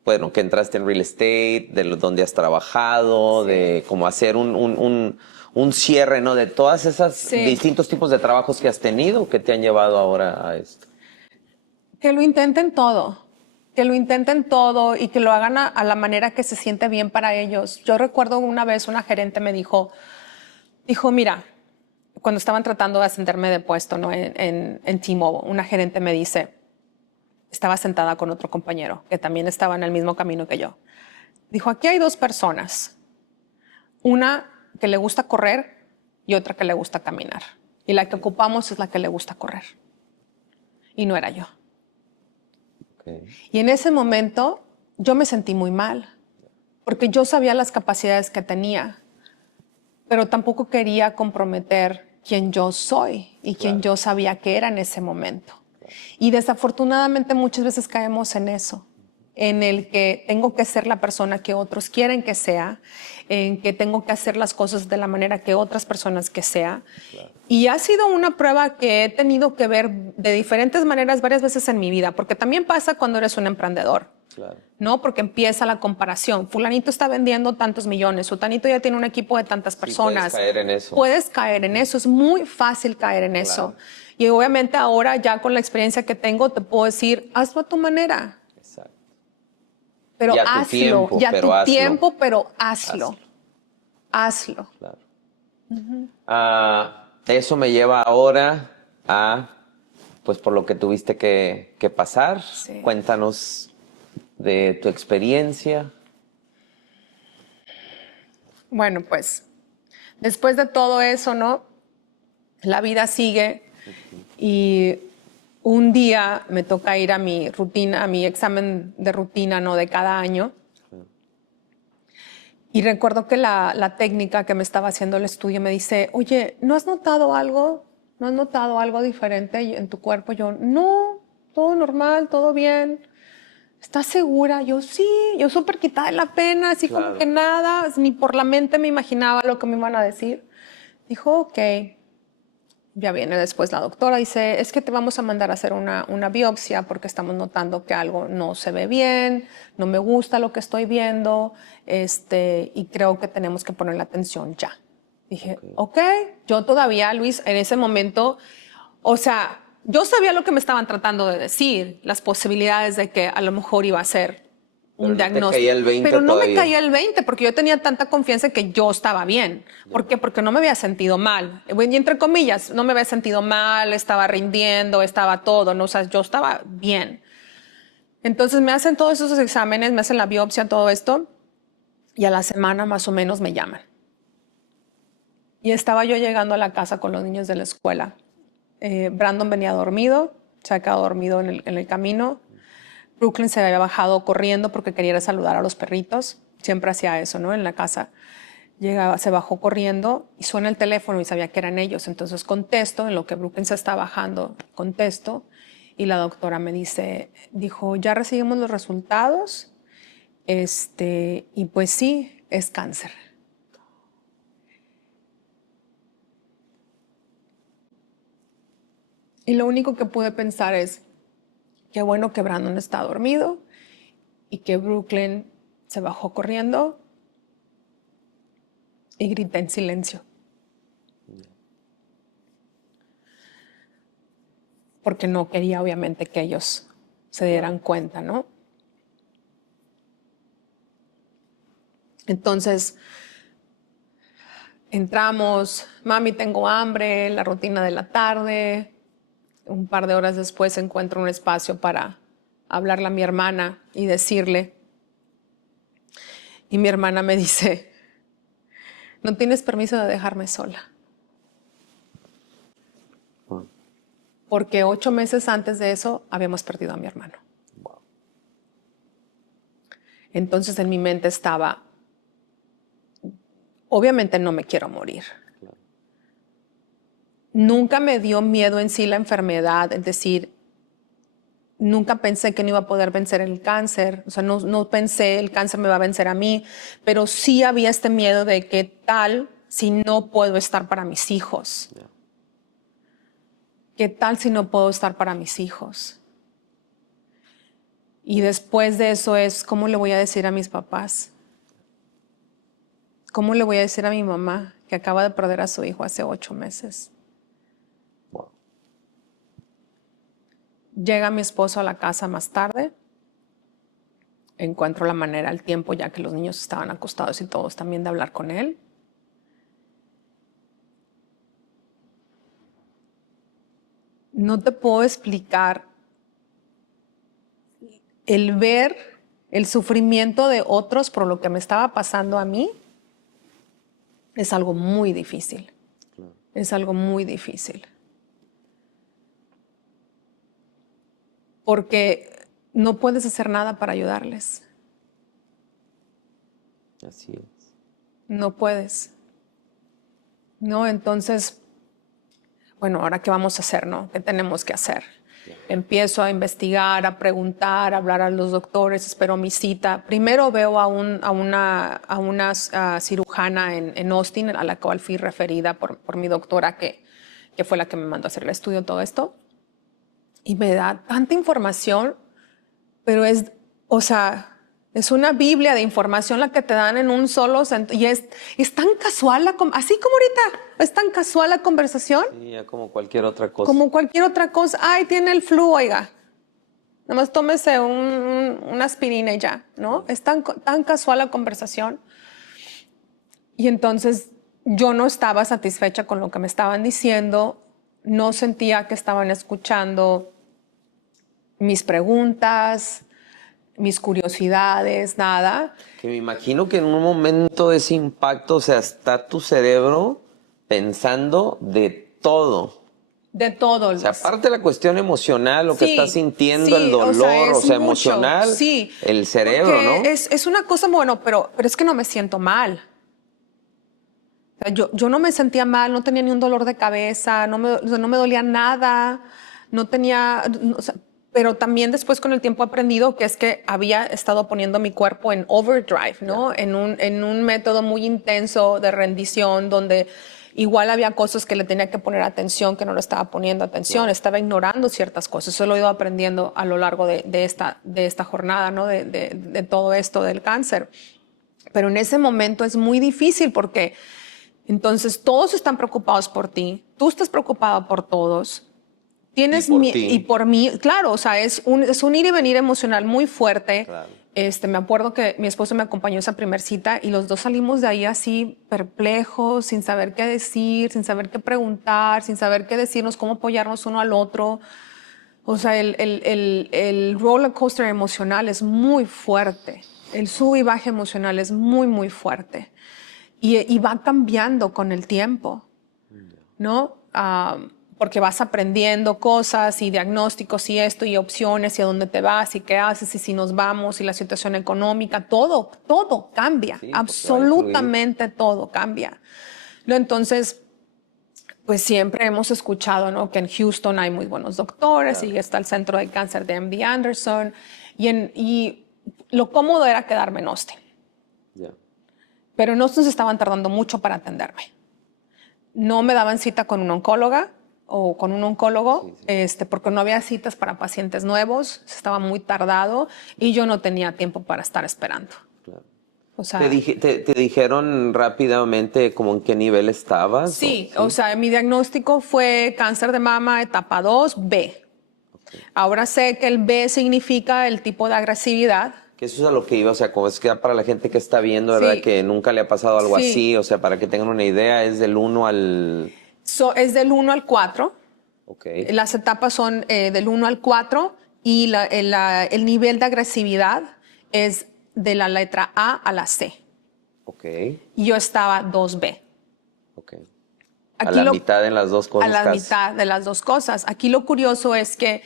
bueno, que entraste en real estate, de donde has trabajado, de cómo hacer un cierre, ¿no? De todas esas distintos tipos de trabajos que has tenido que te han llevado ahora a esto. Que lo intenten todo. Que lo intenten todo y que lo hagan a la manera que se siente bien para ellos. Yo recuerdo una vez una gerente me dijo, mira, cuando estaban tratando de ascenderme de puesto, ¿no? en T-Mobile, una gerente me dice, estaba sentada con otro compañero que también estaba en el mismo camino que yo. Dijo, aquí hay 2 personas. Una que le gusta correr y otra que le gusta caminar. Y la que ocupamos es la que le gusta correr. Y no era yo. Y en ese momento yo me sentí muy mal, porque yo sabía las capacidades que tenía, pero tampoco quería comprometer quién yo soy y quién yo sabía que era en ese momento. Y desafortunadamente muchas veces caemos en eso. en el que tengo que ser la persona que otros quieren que sea, en que tengo que hacer las cosas de la manera que otras personas que sea. Claro. Y ha sido una prueba que he tenido que ver de diferentes maneras varias veces en mi vida, porque también pasa cuando eres un emprendedor. Claro. ¿No? Porque empieza la comparación. Fulanito está vendiendo tantos millones, sutanito ya tiene un equipo de tantas personas. Sí, puedes caer en eso. Puedes caer en eso, es muy fácil caer en eso. Y obviamente ahora ya con la experiencia que tengo te puedo decir, hazlo a tu manera. Exacto. Pero ya hazlo, tu tiempo, ya pero tu hazlo. tiempo, pero hazlo. Hazlo. Claro. Eso me lleva ahora a, pues por lo que tuviste que pasar. Sí. Cuéntanos de tu experiencia. Bueno, pues después de todo eso, ¿no? La vida sigue y un día me toca ir a mi rutina, a mi examen de rutina, ¿no? De cada año. Y recuerdo que la técnica que me estaba haciendo el estudio me dice, oye, ¿no has notado algo? ¿No has notado algo diferente en tu cuerpo? Yo, no, todo normal, todo bien. ¿Estás segura? Yo, sí, yo súper quitada de la pena, así como que nada, ni por la mente me imaginaba lo que me iban a decir. Dijo, ok. Ya viene después la doctora, dice, es que te vamos a mandar a hacer una biopsia porque estamos notando que algo no se ve bien, no me gusta lo que estoy viendo, y creo que tenemos que ponerle atención ya. Dije, ok. Yo todavía, Luis, en ese momento, o sea, yo sabía lo que me estaban tratando de decir, las posibilidades de que a lo mejor iba a ser un diagnóstico. Te caía el 20 pero no todavía. me caía el 20 porque yo tenía tanta confianza que yo estaba bien. ¿Por qué? Porque no me había sentido mal. Y entre comillas, no me había sentido mal, estaba rindiendo, estaba todo, ¿no? O sea, yo estaba bien. Entonces me hacen todos esos exámenes, me hacen la biopsia, todo esto, y a la semana más o menos me llaman. Y estaba yo llegando a la casa con los niños de la escuela. Brandon venía dormido, se ha quedado dormido en el camino. Brooklyn se había bajado corriendo porque quería ir a saludar a los perritos. Siempre hacía eso, ¿no? En la casa. Llegaba, se bajó corriendo y suena el teléfono y sabía que eran ellos. Entonces contesto, en lo que Brooklyn se está bajando, contesto. Y la doctora me dijo, ya recibimos los resultados. Y pues sí, es cáncer. Y lo único que pude pensar es, qué bueno que Brandon está dormido y que Brooklyn se bajó corriendo y grité en silencio. Porque no quería, obviamente, que ellos se dieran cuenta, ¿no? Entonces, entramos, mami, tengo hambre, la rutina de la tarde. Un par de horas después encuentro un espacio para hablarle a mi hermana y decirle. Y mi hermana me dice, no tienes permiso de dejarme sola. Porque 8 meses antes de eso habíamos perdido a mi hermano. Entonces en mi mente estaba, obviamente no me quiero morir. Nunca me dio miedo en sí la enfermedad, es decir, nunca pensé que no iba a poder vencer el cáncer, o sea, no pensé el cáncer me va a vencer a mí, pero sí había este miedo de qué tal si no puedo estar para mis hijos. ¿Qué tal si no puedo estar para mis hijos? Y después de eso es, ¿cómo le voy a decir a mis papás? ¿Cómo le voy a decir a mi mamá que acaba de perder a su hijo hace 8 meses? Llega mi esposo a la casa más tarde. Encuentro la manera, el tiempo, ya que los niños estaban acostados y todos también, de hablar con él. No te puedo explicar el ver el sufrimiento de otros por lo que me estaba pasando a mí. Es algo muy difícil. Claro. Es algo muy difícil. Porque no puedes hacer nada para ayudarles. Así es. No puedes. No, entonces, bueno, ¿ahora qué vamos a hacer, no? ¿Qué tenemos que hacer? Empiezo a investigar, a preguntar, a hablar a los doctores, espero mi cita. Primero veo a una cirujana en Austin, a la cual fui referida por mi doctora, que fue la que me mandó a hacer el estudio, todo esto. Y me da tanta información, pero es una biblia de información la que te dan en un solo y es tan casual, así como ahorita, es tan casual la conversación. Sí, ya como cualquier otra cosa. Como cualquier otra cosa. Ay, tiene el flu, oiga. Nada más tómese una aspirina y ya, ¿no? Es tan casual la conversación. Y entonces yo no estaba satisfecha con lo que me estaban diciendo, no sentía que estaban escuchando mis preguntas, mis curiosidades, nada. Que me imagino que en un momento de ese impacto, o sea, está tu cerebro pensando de todo. De todo. O sea, aparte de la cuestión emocional, lo que estás sintiendo, sí, el dolor, o sea, mucho, emocional, sí, el cerebro, porque ¿no? Es una cosa, bueno, pero es que no me siento mal. O sea, yo no me sentía mal, no tenía ni un dolor de cabeza, no me dolía nada, no tenía... o sea, pero también después con el tiempo he aprendido que es que había estado poniendo mi cuerpo en overdrive, ¿no? En un método muy intenso de rendición donde igual había cosas que le tenía que poner atención, que no le estaba poniendo atención, estaba ignorando ciertas cosas. Eso lo he ido aprendiendo a lo largo de esta jornada, ¿no? De todo esto del cáncer. Pero en ese momento es muy difícil porque entonces todos están preocupados por ti, tú estás preocupado por todos. Y por mí, claro, o sea, es un ir y venir emocional muy fuerte. Claro. Me acuerdo que mi esposo me acompañó a esa primer cita y los dos salimos de ahí así perplejos, sin saber qué decir, sin saber qué preguntar, sin saber qué decirnos, cómo apoyarnos uno al otro. O sea, el roller coaster emocional es muy fuerte. El sub y baja emocional es muy, muy fuerte. Y va cambiando con el tiempo, ¿no? Porque vas aprendiendo cosas y diagnósticos y esto y opciones y a dónde te vas y qué haces y si nos vamos y la situación económica, todo cambia, Sí, absolutamente todo cambia. ¿No? Entonces, pues siempre hemos escuchado, ¿no? Que en Houston hay muy buenos doctores y está el Centro de Cáncer de MD Anderson y lo cómodo era quedarme en Austin. Pero en Austin se estaban tardando mucho para atenderme. No me daban cita con una oncóloga o con un oncólogo, porque no había citas para pacientes nuevos, estaba muy tardado y yo no tenía tiempo para estar esperando. Claro. O sea, ¿Te dijeron rápidamente como en qué nivel estabas? Sí, o sea, mi diagnóstico fue cáncer de mama etapa 2, B. Okay. Ahora sé que el B significa el tipo de agresividad. Que eso es a lo que iba, o sea, como es que para la gente que está viendo, ¿verdad? Que nunca le ha pasado algo así, o sea, para que tengan una idea, es del 1 al... es del 1 al 4. Okay. Las etapas son del 1 al 4 y el nivel de agresividad es de la letra A a la C. Okay. Y yo estaba 2B. Okay. Aquí a la mitad en las dos cosas. A la mitad de las dos cosas. Aquí lo curioso es que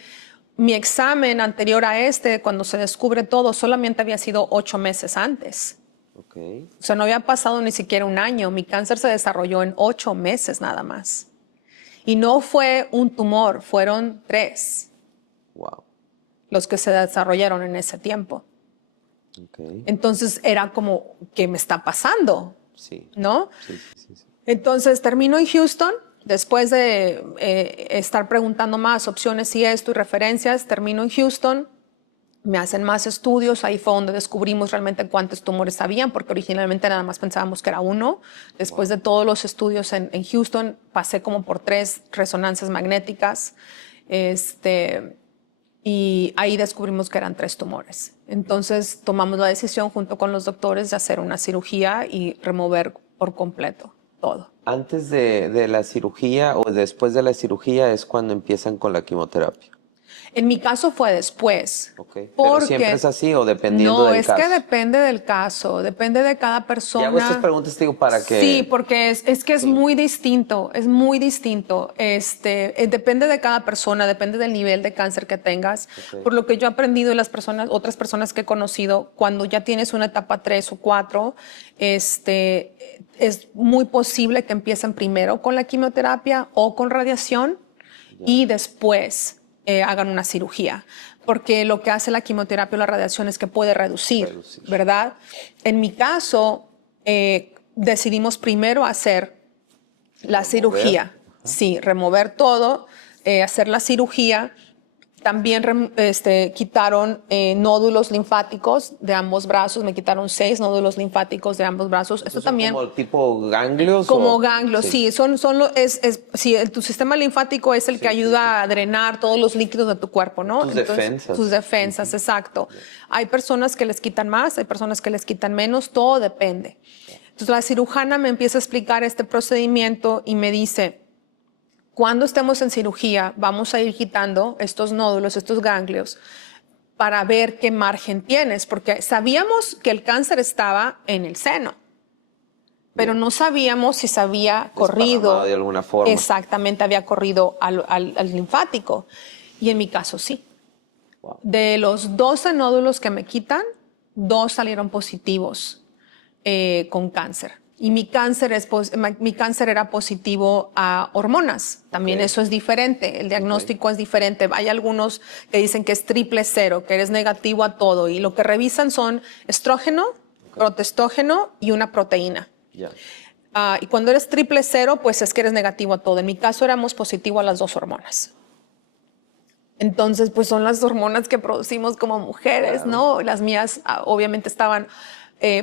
mi examen anterior a cuando se descubre todo, solamente había sido 8 meses antes. Okay. O sea, no había pasado ni siquiera un año. Mi cáncer se desarrolló en 8 meses nada más. Y no fue un tumor, fueron 3. Wow. Los que se desarrollaron en ese tiempo. Okay. Entonces era como, ¿qué me está pasando? Sí. ¿No? Sí. Entonces termino en Houston. Después de estar preguntando más opciones y esto y referencias, termino en Houston, me hacen más estudios, ahí fue donde descubrimos realmente cuántos tumores habían, porque originalmente nada más pensábamos que era uno. Después de todos los estudios en Houston, pasé como por 3 resonancias magnéticas, y ahí descubrimos que eran 3 tumores. Entonces tomamos la decisión junto con los doctores de hacer una cirugía y remover por completo todo. ¿Antes de la cirugía o después de la cirugía es cuando empiezan con la quimioterapia? En mi caso fue después. Okay. ¿Pero siempre es así o dependiendo del caso? No, es que depende del caso, depende de cada persona. Y hago estas preguntas, te digo, para que... Sí, porque es que es muy distinto, es muy distinto. Depende de cada persona, depende del nivel de cáncer que tengas. Okay. Por lo que yo he aprendido de otras personas que he conocido, cuando ya tienes una etapa 3 o 4, es muy posible que empiecen primero con la quimioterapia o con radiación y después hagan una cirugía, porque lo que hace la quimioterapia o la radiación es que puede reducir. ¿Verdad? En mi caso, decidimos primero hacer la cirugía. Sí, remover todo, hacer la cirugía. También quitaron nódulos linfáticos de ambos brazos. Me quitaron 6 nódulos linfáticos de ambos brazos. Esto también como tipo ganglios. como ganglios, sí. Tu sistema linfático es el que ayuda a drenar todos los líquidos de tu cuerpo, ¿no? Tus defensas. Tus defensas, exacto. Hay personas que les quitan más, hay personas que les quitan menos, todo depende. Entonces la cirujana me empieza a explicar este procedimiento y me dice: cuando estemos en cirugía, vamos a ir quitando estos nódulos, estos ganglios, para ver qué margen tienes, porque sabíamos que el cáncer estaba en el seno, pero no sabíamos si se había corrido. De alguna forma. Exactamente, había corrido al linfático. Y en mi caso, sí. Wow. De los 12 nódulos que me quitan, 2 salieron positivos con cáncer. Y mi cáncer era positivo a hormonas. También eso es diferente. El diagnóstico es diferente. Hay algunos que dicen que es 000, que eres negativo a todo. Y lo que revisan son estrógeno, progestógeno y una proteína. Y cuando eres 000, pues es que eres negativo a todo. En mi caso éramos positivo a las 2 hormonas. Entonces, pues son las hormonas que producimos como mujeres, ¿no? Las mías obviamente estaban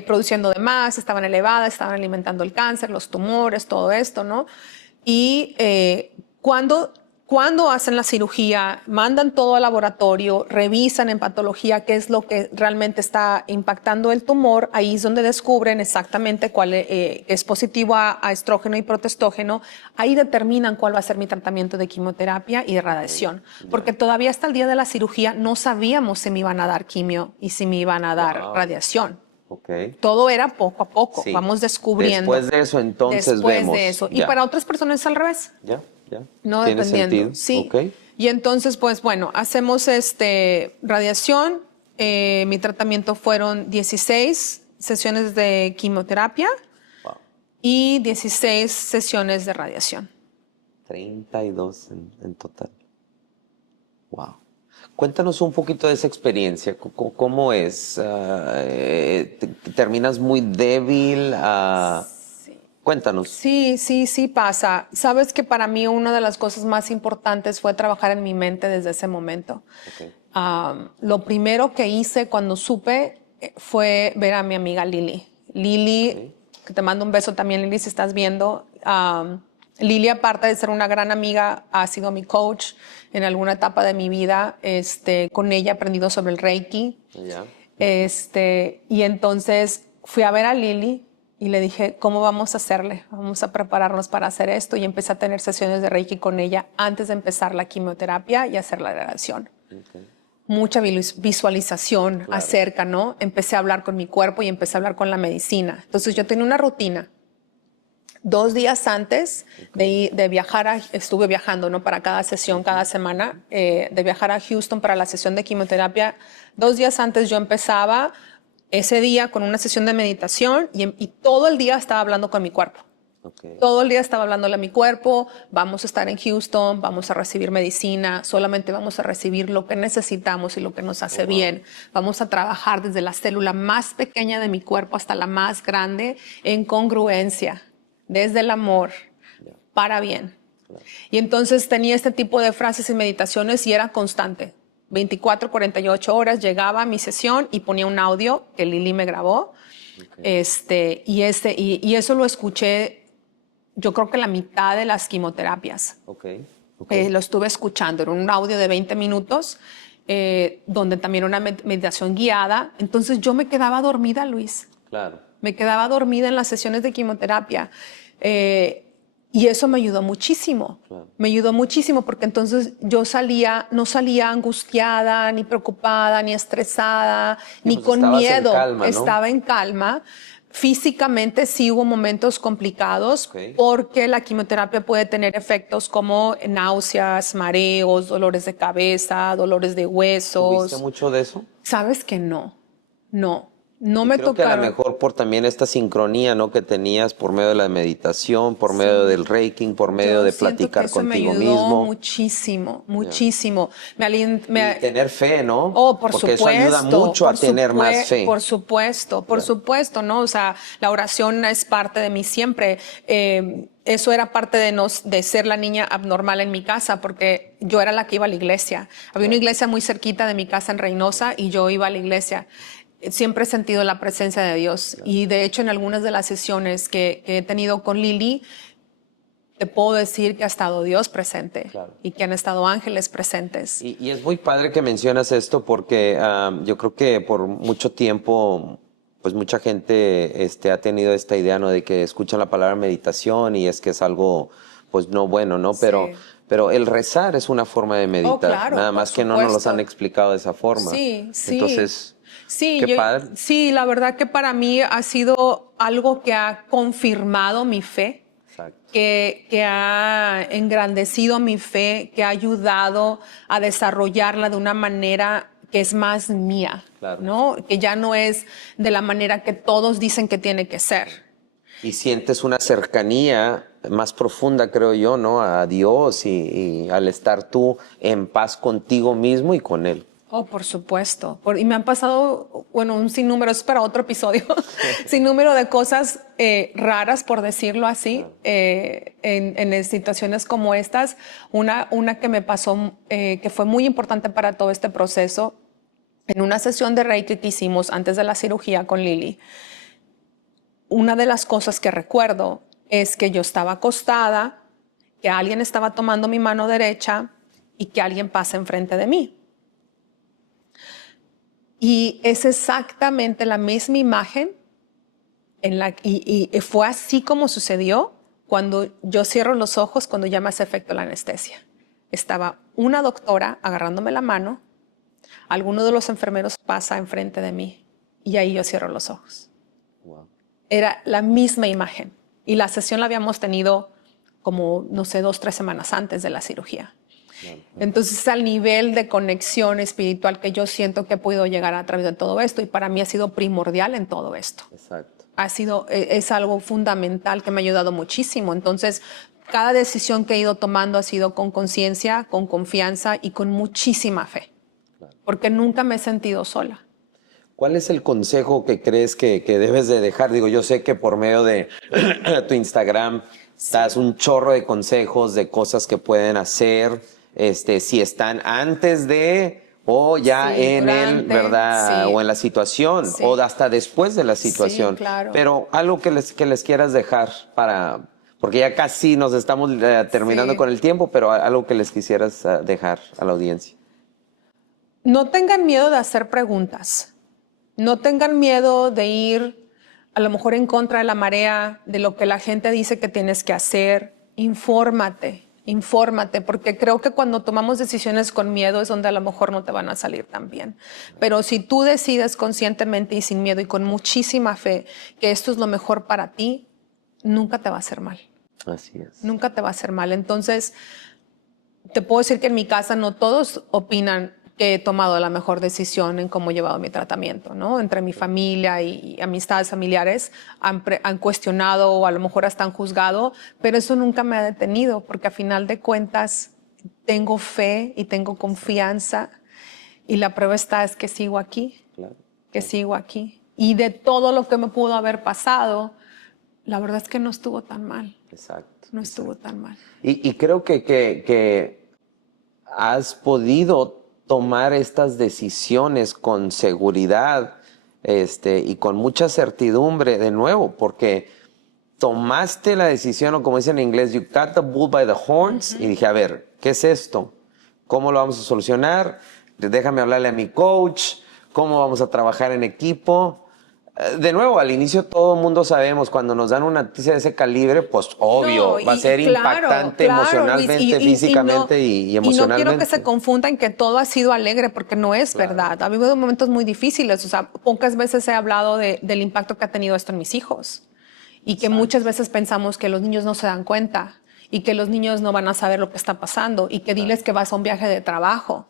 produciendo de más, estaban elevadas, estaban alimentando el cáncer, los tumores, todo esto, ¿no? Y cuando hacen la cirugía, mandan todo al laboratorio, revisan en patología qué es lo que realmente está impactando el tumor. Ahí es donde descubren exactamente cuál es positivo a estrógeno y progestógeno. Ahí determinan cuál va a ser mi tratamiento de quimioterapia y de radiación. Porque todavía hasta el día de la cirugía no sabíamos si me iban a dar quimio y si me iban a dar radiación. Todo era poco a poco, vamos descubriendo. Después de eso, entonces Después vemos. de eso. Y para otras personas es al revés. No, ¿Tiene dependiendo. sentido? Sí. Y entonces, pues bueno, hacemos radiación. Mi tratamiento fueron 16 sesiones de quimioterapia y 16 sesiones de radiación. 32 en total. Wow. Cuéntanos un poquito de esa experiencia. ¿Cómo es? ¿Terminas muy débil? Sí. Cuéntanos. Sí pasa. Sabes que para mí una de las cosas más importantes fue trabajar en mi mente desde ese momento. Lo primero que hice cuando supe fue ver a mi amiga Lili. Lili, que te mando un beso también, Lili, si estás viendo. Lili, aparte de ser una gran amiga, ha sido mi coach en alguna etapa de mi vida. Con ella he aprendido sobre el Reiki. Y entonces fui a ver a Lili y le dije, ¿cómo vamos a hacerle? Vamos a prepararnos para hacer esto. Y empecé a tener sesiones de Reiki con ella antes de empezar la quimioterapia y hacer la radiación. Mucha visualización acerca, ¿no? Empecé a hablar con mi cuerpo y empecé a hablar con la medicina. Entonces yo tenía una rutina. 2 días antes de viajar, estuve viajando, ¿no? Para cada sesión, cada semana, de viajar a Houston para la sesión de quimioterapia. 2 días antes yo empezaba ese día con una sesión de meditación y todo el día estaba hablando con mi cuerpo. Todo el día estaba hablándole a mi cuerpo, vamos a estar en Houston, vamos a recibir medicina, solamente vamos a recibir lo que necesitamos y lo que nos hace bien. Vamos a trabajar desde la célula más pequeña de mi cuerpo hasta la más grande en congruencia. Desde el amor, para bien. Y entonces tenía este tipo de frases y meditaciones y era constante. 24, 48 horas llegaba a mi sesión y ponía un audio que Lili me grabó. Y eso lo escuché, yo creo que la mitad de las quimioterapias. Lo estuve escuchando, era un audio de 20 minutos, donde también era una meditación guiada. Entonces yo me quedaba dormida, Luis. Me quedaba dormida en las sesiones de quimioterapia y eso me ayudó muchísimo. Me ayudó muchísimo porque entonces yo no salía angustiada, ni preocupada, ni estresada, ni con miedo. Calma, ¿no? Estaba en calma. Físicamente sí hubo momentos complicados porque la quimioterapia puede tener efectos como náuseas, mareos, dolores de cabeza, dolores de huesos. ¿Tuviste mucho de eso? ¿Sabes que no? No. No Y me creo que a tocaron. lo mejor por también esta sincronía, ¿no? Que tenías por medio de la meditación, por medio del Reiki, por medio Yo de siento que platicar eso me contigo ayudó mismo. muchísimo, Ya. muchísimo. Y tener fe, ¿no? Oh, por Porque eso ayuda supuesto, mucho a tener más fe. por Ya. supuesto, ¿no? O sea, la oración es parte de mí siempre. Eso era parte de ser la niña abnormal en mi casa, porque yo era la que iba a la iglesia. Había una iglesia muy cerquita de mi casa en Reynosa y yo iba a la iglesia. Siempre he sentido la presencia de Dios y de hecho en algunas de las sesiones que he tenido con Lili, te puedo decir que ha estado Dios presente Claro. y que han estado ángeles presentes. Y es muy padre que mencionas esto porque yo creo que por mucho tiempo, pues mucha gente ha tenido esta idea, ¿no? De que escuchan la palabra meditación y es que es algo, pues no bueno, ¿no? Sí. Pero el rezar es una forma de Oh, meditar, claro, nada por más que no nos los han supuesto. explicado de esa forma. Sí, sí. Entonces, Sí, qué padre. sí, la verdad que para mí ha sido algo que ha confirmado mi fe, Exacto. que ha engrandecido mi fe, que ha ayudado a desarrollarla de una manera que es más mía, Claro. ¿no? Que ya no es de la manera que todos dicen que tiene que ser. Y sientes una cercanía más profunda, creo yo, ¿no? A Dios y al estar tú en paz contigo mismo y con Él. Oh, por supuesto. Y me han pasado, bueno, un sinnúmero, es para otro episodio, sinnúmero de cosas raras, por decirlo así, en situaciones como estas. Una que me pasó, que fue muy importante para todo este proceso, en una sesión de Reiki que hicimos antes de la cirugía con Lili, una de las cosas que recuerdo es que yo estaba acostada, que alguien estaba tomando mi mano derecha y que alguien pasa enfrente de mí. Y es exactamente la misma imagen y fue así como sucedió cuando yo cierro los ojos, cuando ya me hace efecto la anestesia. Estaba una doctora agarrándome la mano, alguno de los enfermeros pasa enfrente de mí y ahí yo cierro los ojos. Wow. Era la misma imagen y la sesión la habíamos tenido como, no sé, 2, 3 semanas antes de la cirugía. Entonces, al nivel de conexión espiritual que yo siento que he podido llegar a través de todo esto, y para mí ha sido primordial en todo esto. Exacto. Es algo fundamental que me ha ayudado muchísimo. Entonces, cada decisión que he ido tomando ha sido con conciencia, con confianza y con muchísima fe, porque nunca me he sentido sola. ¿Cuál es el consejo que crees que debes de dejar? Digo, yo sé que por medio de tu Instagram das un chorro de consejos de cosas que pueden hacer, si están antes de o ya Sí, en el, durante, ¿verdad? sí. O en la situación, Sí. o hasta después de la situación. Sí, claro. Pero algo que les quieras dejar porque ya casi nos estamos terminando Sí. con el tiempo, pero algo que les quisieras dejar a la audiencia. No tengan miedo de hacer preguntas. No tengan miedo de ir a lo mejor en contra de la marea, de lo que la gente dice que tienes que hacer. Infórmate, porque creo que cuando tomamos decisiones con miedo es donde a lo mejor no te van a salir tan bien. Pero si tú decides conscientemente y sin miedo y con muchísima fe que esto es lo mejor para ti, nunca te va a hacer mal. Así es. Nunca te va a hacer mal. Entonces, te puedo decir que en mi casa no todos opinan que he tomado la mejor decisión en cómo he llevado mi tratamiento, ¿no? Entre mi familia y amistades familiares han cuestionado o a lo mejor hasta han juzgado, pero eso nunca me ha detenido porque a final de cuentas tengo fe y tengo confianza y la prueba es que sigo aquí, Claro. que sigo aquí. Y de todo lo que me pudo haber pasado, la verdad es que no estuvo tan mal. Exacto. No estuvo tan mal. Y creo que has podido tomar estas decisiones con seguridad y con mucha certidumbre de nuevo, porque tomaste la decisión, o como dicen en inglés, you got the bull by the horns, y dije, a ver, ¿qué es esto? ¿Cómo lo vamos a solucionar? Déjame hablarle a mi coach, ¿cómo vamos a trabajar en equipo? De nuevo, al inicio todo el mundo sabemos, cuando nos dan una noticia de ese calibre, pues obvio, No, va a ser impactante emocionalmente, Luis, físicamente y emocionalmente. Y no quiero que se confundan que todo ha sido alegre, porque no es verdad. Ha habido momentos muy difíciles. O sea, pocas veces he hablado del impacto que ha tenido esto en mis hijos. Y que muchas veces pensamos que los niños no se dan cuenta y que los niños no van a saber lo que está pasando y que diles que vas a un viaje de trabajo.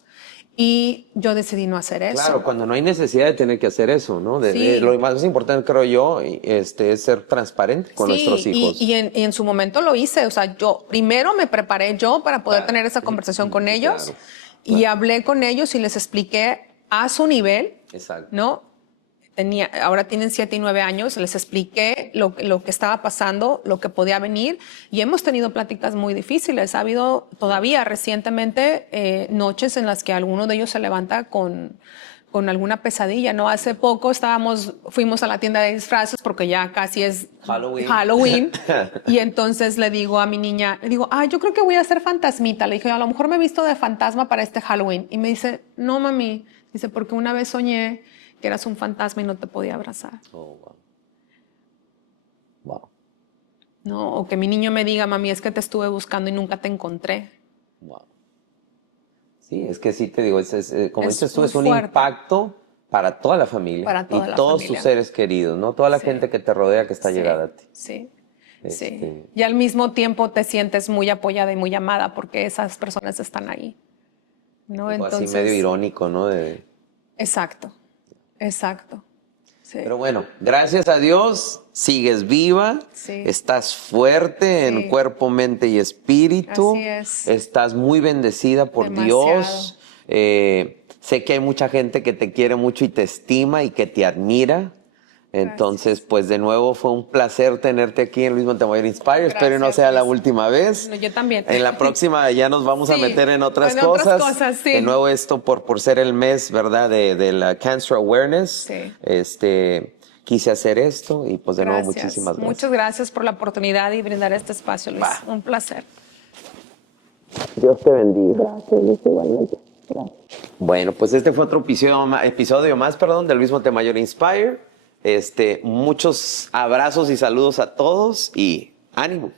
y yo decidí no hacer eso. Claro, cuando no hay necesidad de tener que hacer eso, ¿no? Sí. Lo más importante, creo yo, es ser transparente con nuestros hijos. Y en su momento lo hice. O sea, yo primero me preparé yo para poder tener esa conversación con ellos. Claro, y hablé con ellos y les expliqué a su nivel. Exacto. ¿No? Ahora tienen 7 y 9 años, les expliqué lo que estaba pasando, lo que podía venir, y hemos tenido pláticas muy difíciles. Ha habido todavía recientemente noches en las que alguno de ellos se levanta con alguna pesadilla, ¿no? Hace poco fuimos a la tienda de disfraces porque ya casi es Halloween y entonces le digo a mi niña, yo creo que voy a ser fantasmita. Le dije, a lo mejor me he visto de fantasma para este Halloween. Y me dice, no, mami. Dice, porque una vez soñé que eras un fantasma y no te podía abrazar. Oh, wow. Wow. No, o que mi niño me diga, mami, es que te estuve buscando y nunca te encontré. Wow. Sí, es que sí te digo, como dices tú, es un fuerte. Impacto para toda la familia. Para toda la todos familia. tus seres queridos, ¿no? Toda la Sí. gente que te rodea que está llegada a ti. Sí. Este- Sí. Y al mismo tiempo te sientes muy apoyada y muy amada porque esas personas están ahí. ¿No? Algo Entonces, así medio irónico, ¿no? Exacto. Sí. Pero bueno, gracias a Dios, sigues viva, Sí. estás fuerte en Sí. cuerpo, mente y espíritu. Así es. Estás muy bendecida por Demasiado. Dios. Sé que hay mucha gente que te quiere mucho y te estima y que te admira. Entonces, pues de nuevo fue un placer tenerte aquí en Luis Montemayor Inspire. Espero no Gracias, sea la Luis. última vez. No, yo también. En la próxima ya nos vamos a Sí, meter en otras en cosas. otras cosas, sí. De nuevo esto por ser el mes, ¿verdad? De la Cancer Awareness. Sí. Quise hacer esto y pues de nuevo Gracias. muchísimas gracias. Muchas gracias por la oportunidad y brindar este espacio, Luis. Va. Un placer. Dios te bendiga. Gracias, Luis, igualmente. Gracias. Bueno, pues este fue otro episodio más, del Luis Montemayor Inspire. Muchos abrazos y saludos a todos y ánimo.